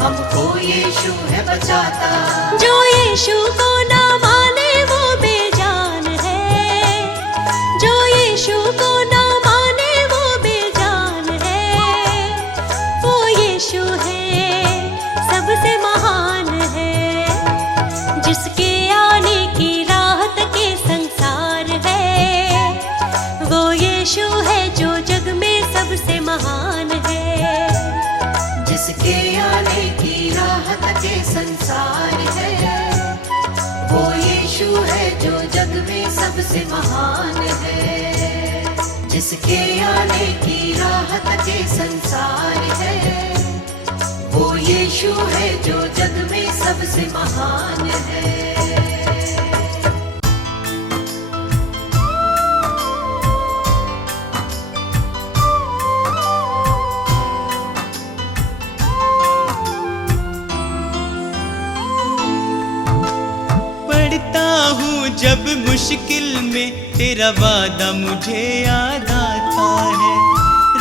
हमको यीशु है बचाता। जो यीशु को ना माने वो बेजान है, जो यीशु को ना माने वो बेजान है। वो यीशु है, सबसे महान है, जिसके आने की राह तके संसार है। वो यीशु है जो जग में सबसे महान है, जिसके आने की राह तके संसार है। वो यीशु है जो जग में सबसे महान है, जिसके आने की राह तके संसार है। वो यीशु है जो जग में सबसे महान है। जब मुश्किल में तेरा वादा मुझे याद आता है।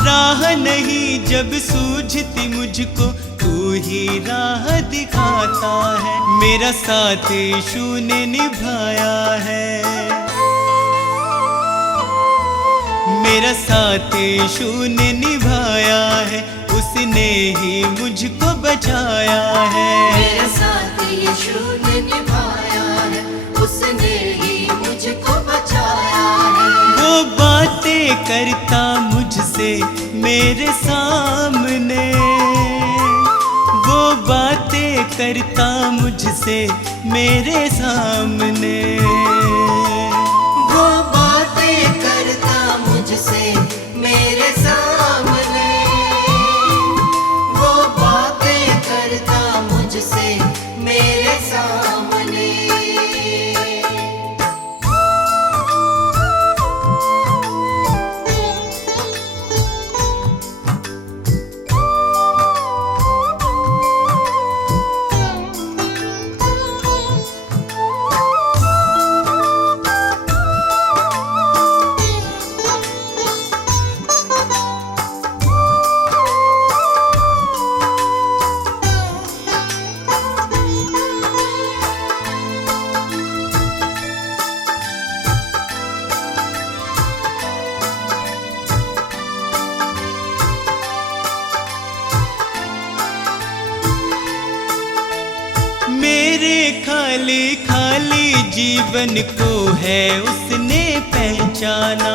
राह नहीं जब सूझती मुझको तू ही राह दिखाता है। मेरा साथ यीशु ने निभाया है, मेरा साथ यीशु ने निभाया है। उसने ही मुझको बचाया है। मेरा साथ यीशु ने निभाया है, उसने ही मुझको बचाया है। वो बातें करता मुझसे मेरे सामने, वो बातें करता मुझसे मेरे सामने, वो बातें करता मुझसे मेरे सामने, वो बातें करता मुझसे मेरे सामने। मेरे खाली खाली जीवन को है उसने पहचाना।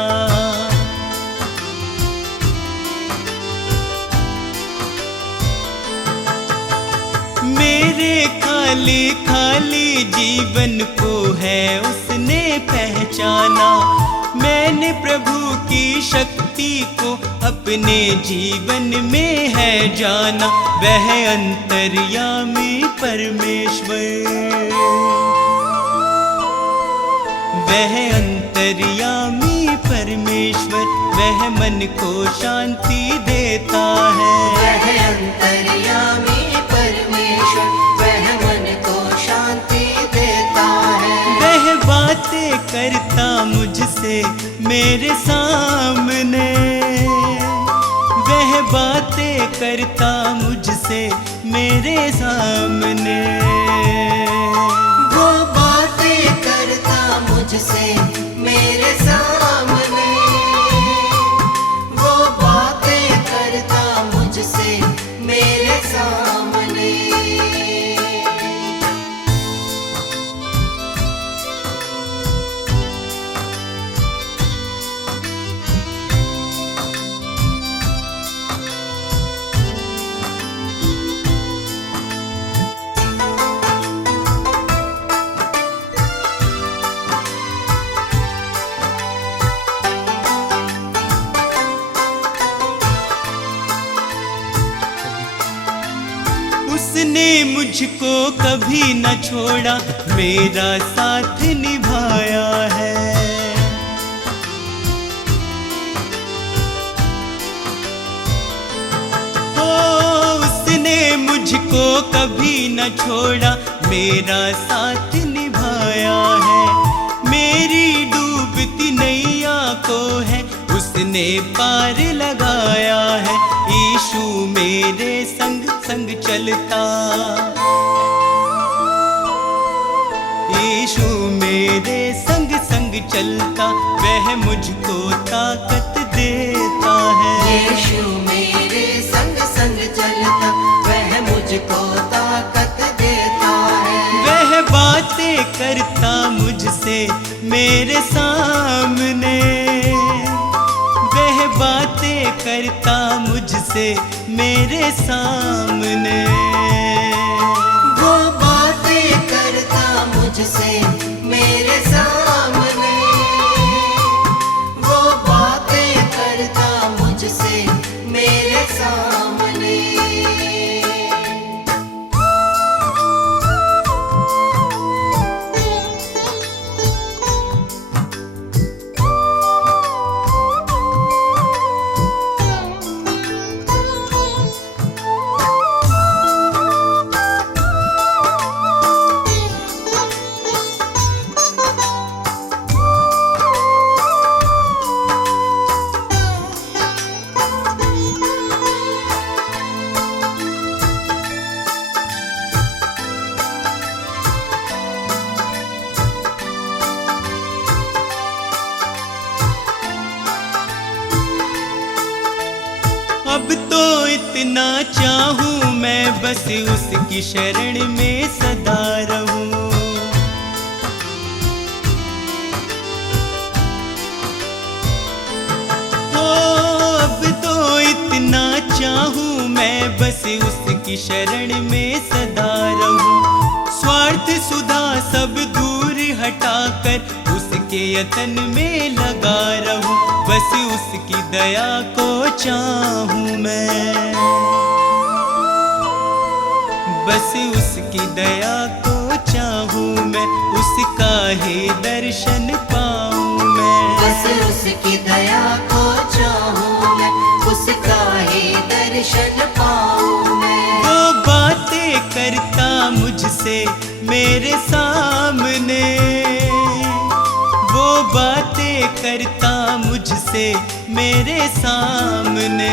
मेरे खाली खाली जीवन को है उसने पहचाना। मैंने प्रभु की शक्ति को अपने जीवन में है जाना। वह अंतर्यामी परमेश्वर, वह अंतर्यामी परमेश्वर वह मन को शांति देता है। वह अंतर्यामी परमेश्वर वह मन को शांति देता है। वह बातें करता मुझसे मेरे सामने, वह बातें करता मुझसे मेरे सामने। वो बातें करता मुझसे मेरे सामने, वो बातें करता मुझसे मेरे सामने। उसने मुझको कभी न छोड़ा, मेरा साथ निभाया है। ओ उसने मुझको कभी न छोड़ा, मेरा साथ निभाया है। मेरी डूबती नैया को है उसने पार लगाया है। यीशु मेरे संग संग चलता, यीशु मेरे संग संग चलता, वह मुझको ताकत देता है। यीशु मेरे संग संग चलता, वह मुझको ताकत देता है। वह बातें करता मुझसे मेरे सामने, वह बातें करता मुझसे मेरे सामने। वो बातें करता मुझसे मेरे सामने, वो बातें करता मुझसे मेरे सामने। अब तो इतना चाहूं मैं बस उसकी शरण में सदा रहूं। ओ अब तो इतना चाहूं मैं बस उसकी शरण में सदा रहूं। स्वार्थ सुधा सब दूर हटाकर उसके यतन में लगा रहूं। बस उसकी दया को चाहूं मैं, बस उसकी दया को चाहूं मैं, उसका ही दर्शन पाऊं मैं। बस उसकी दया को चाहूं मैं, उसका ही दर्शन पाऊं मैं। वो बातें करता मुझसे मेरे सामने, वो बातें करता मुझसे मेरे सामने।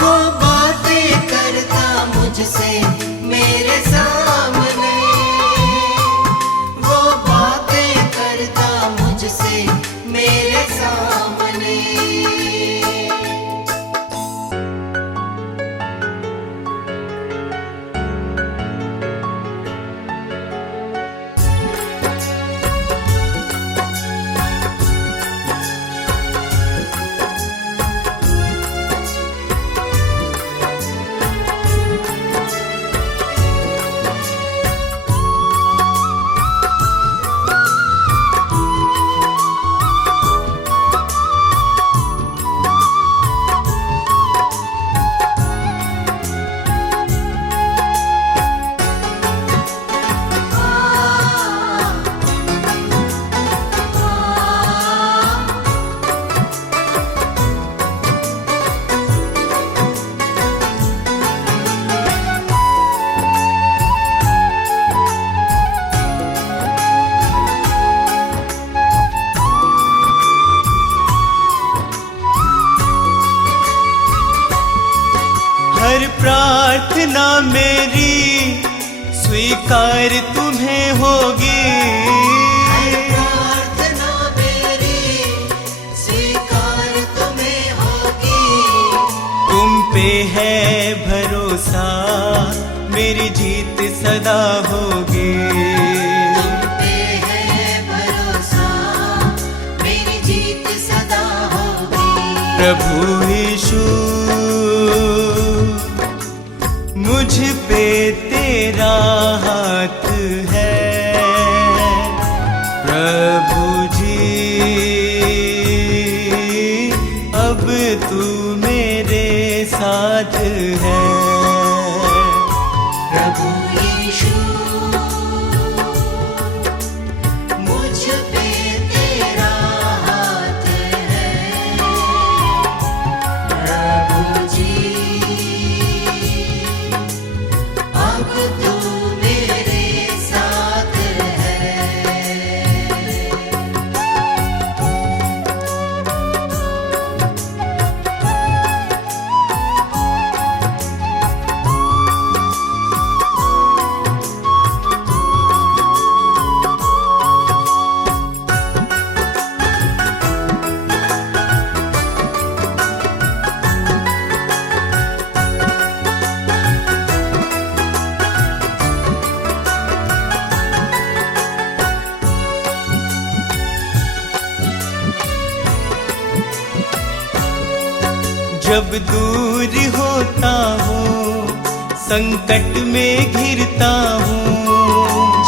वो बातें करता मुझसे मेरे सामने, वो बातें करता मुझसे मेरे सामने। मेरी स्वीकार तुम्हें होगी। प्रार्थना मेरी स्वीकार तुम्हें होगी। तुम पे है भरोसा मेरी जीत सदा होगी। तुम पे है भरोसा मेरी जीत सदा होगी। प्रभु यीशु मुझ पे तेरा हाथ है। प्रभु जी अब तू मेरे साथ है। प्रभु यीशु मुझ पे तेरा हाथ है। प्रभु जी अब तू मेरे साथ है। जब दूर होता हूँ संकट में घिरता हूँ।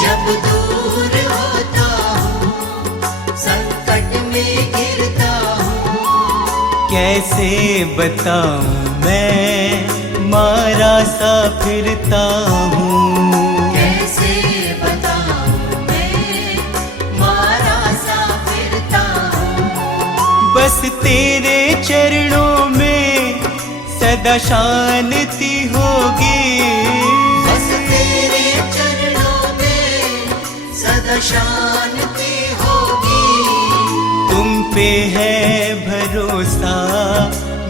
जब दूर होता हूँ संकट में गिरता हूँ। कैसे बताऊँ मैं मारा सा फिरता हूँ। कैसे बताऊँ मैं मारा सा फिरता हूँ। बस तेरे चरणों में सदा शांति होगी। बस तेरे चरणों में सदा शांति होगी। तुम पे है भरोसा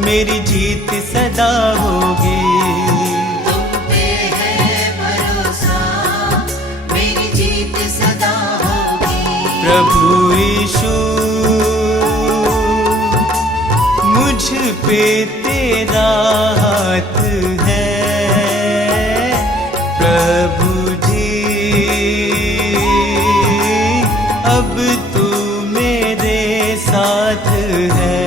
मेरी जीत सदा होगी। तुम पे है भरोसा मेरी जीत सदा होगी। प्रभु यीशु मुझ पे तेरा हाथ है। प्रभु जी अब तू मेरे साथ है।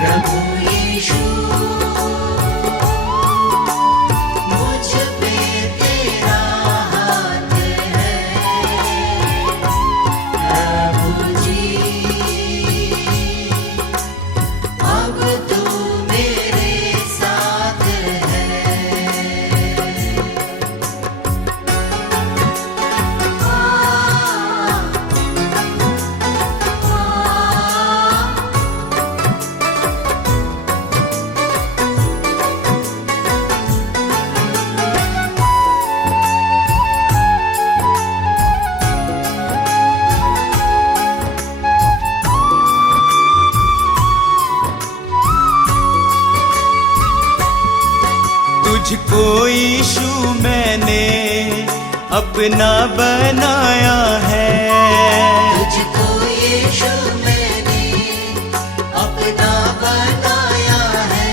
प्रभु यीशु मुझ पे तेरा हाथ है। प्रभु जी अब तू मेरे साथ है। तुझको यीशु मैंने अपना बनाया है। तुझको यीशु मैंने अपना बनाया है।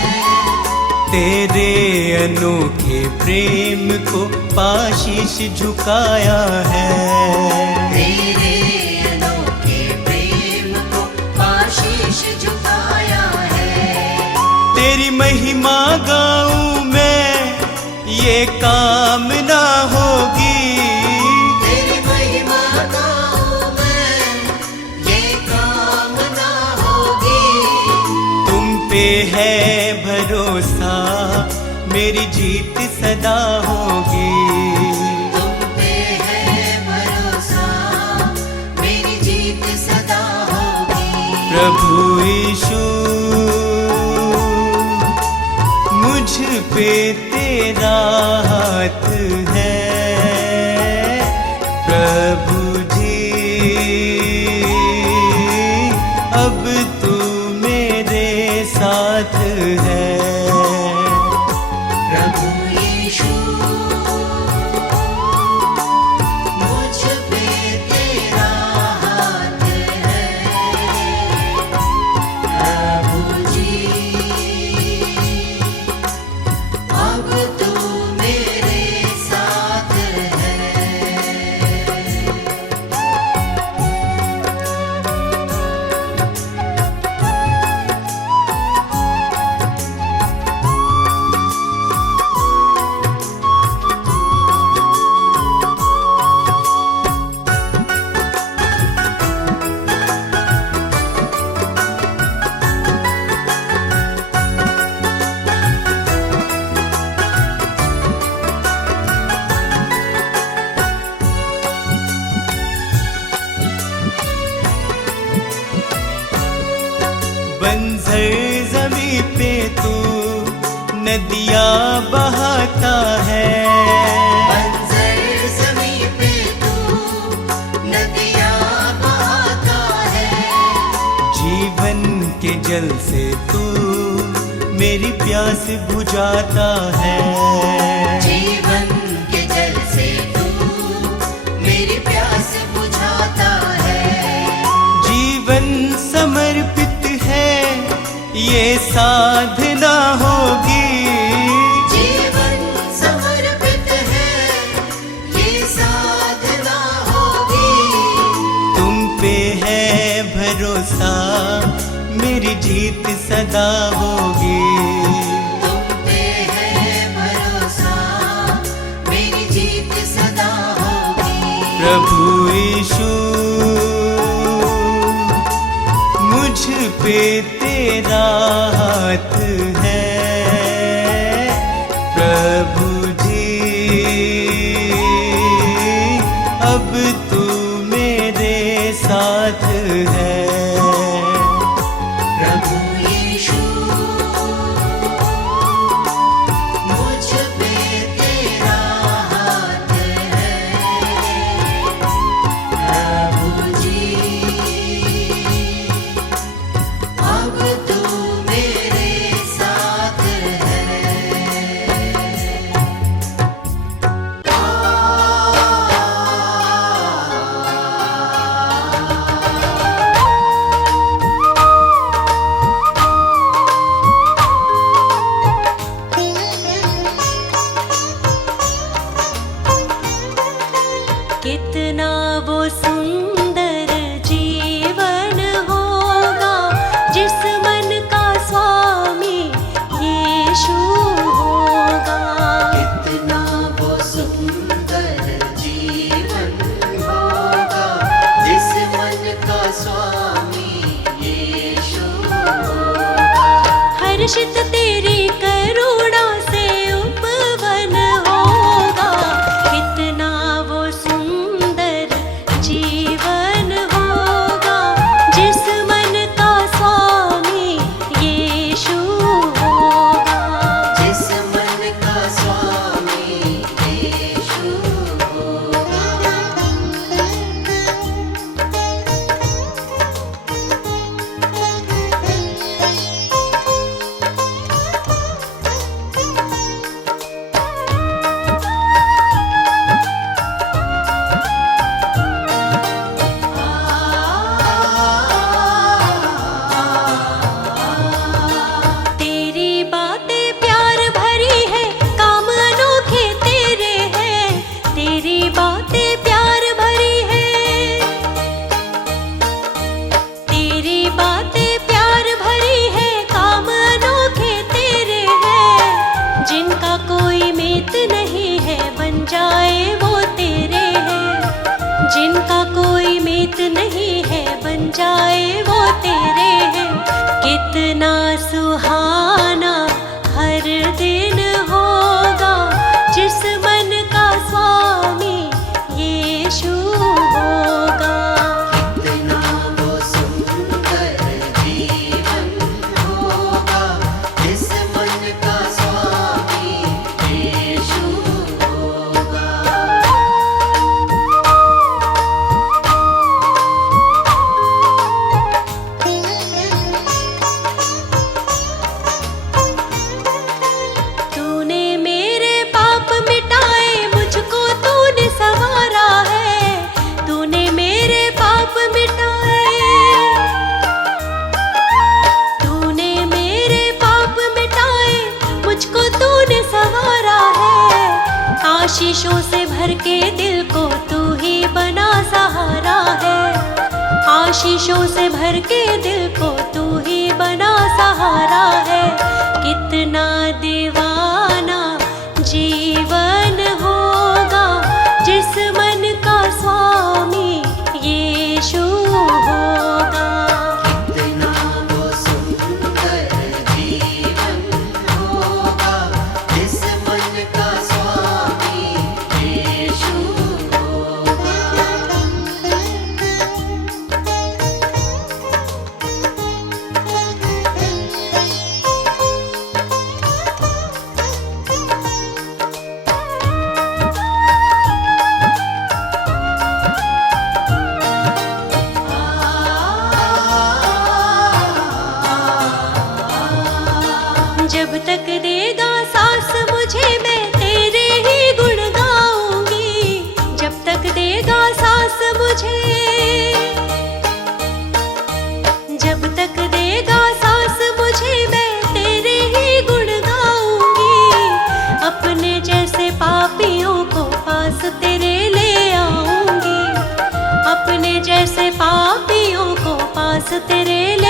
तेरे अनोखे प्रेम को पाशीश झुकाया है। तेरे अनोखे प्रेम को आशीष झुकाया है। तेरी महिमा गाऊं मैं ये कामना होगी। तेरी महिमा गाऊं मैं ये कामना होगी। तुम पे है भरोसा मेरी जीत सदा होगी। तुम पे है भरोसा मेरी जीत सदा होगी। प्रभु यीशु मुझ पे तेरा हाथ है। प्रभु जी अब तू मेरे साथ है। प्रभु जमी पे तू नदियाँ बहाता है। बंजर ज़मीं पे तू नदियाँ बहाता है। जीवन के जल से तू मेरी प्यास बुझाता है। जीवन के जल से तू मेरी प्यास बुझाता है। जीवन समर्पित है ये साधना होगी। जीवन समर्पित है ये साधना होगी। तुम पे है भरोसा मेरी जीत सदा होगी। तुम पे है भरोसा मेरी जीत सदा होगी। प्रभु यीशु मुझ पे तेरा हाथ है। प्रभु जी अब तू मेरे साथ है। प्रभु यीशु मुझ पे तेरा हाथ है। प्रभु जी अब तू मेरे साथ है। कितना वो सुंदर जीवन होगा जिस मन का स्वामी यीशु होगा। कितना वो सुंदर जीवन होगा जिस मन का स्वामी यीशु होगा। हर्षित तेरी करुणा से उपवन होगा। कितना वो सुंदर जीवन होगा जिस मन का स्वामी यीशु होगा। जिस मन का स्वामी यीशु होगा। तेरी बातें प्यार भरी है, काम अनोखे तेरे हैं। तेरी बातें प्यार भरी है। तेरी बातें प्यार भरी है, काम अनोखे तेरे हैं। जिनका कोई मित नहीं है बन जाए वो तेरे हैं। जिनका कोई मित नहीं है बन जाए वो तेरे हैं। कितना सुहाना हर दिन होगा जिस मन का स्वामी यीशु होगा। कितना वो सुंदर जीवन होगा जिस मन का स्वामी यीशु होगा। तूने मेरे पाप मिटाए, मुझको तूने संवारा है। तूने मेरे पाप मिटाए। तूने मेरे पाप मिटाए, मुझको तूने संवारा है। आशीषों से भर के दिल को तू ही बना सहारा है। आशीषों से भर के दिल को तू ही बना सहारा है। कितना दीवाना जीवन होगा जिस मन का स्वामी यीशु होगा। कितना वो सुंदर जीवन होगा जिस मन का स्वामी यीशु होगा। तेरे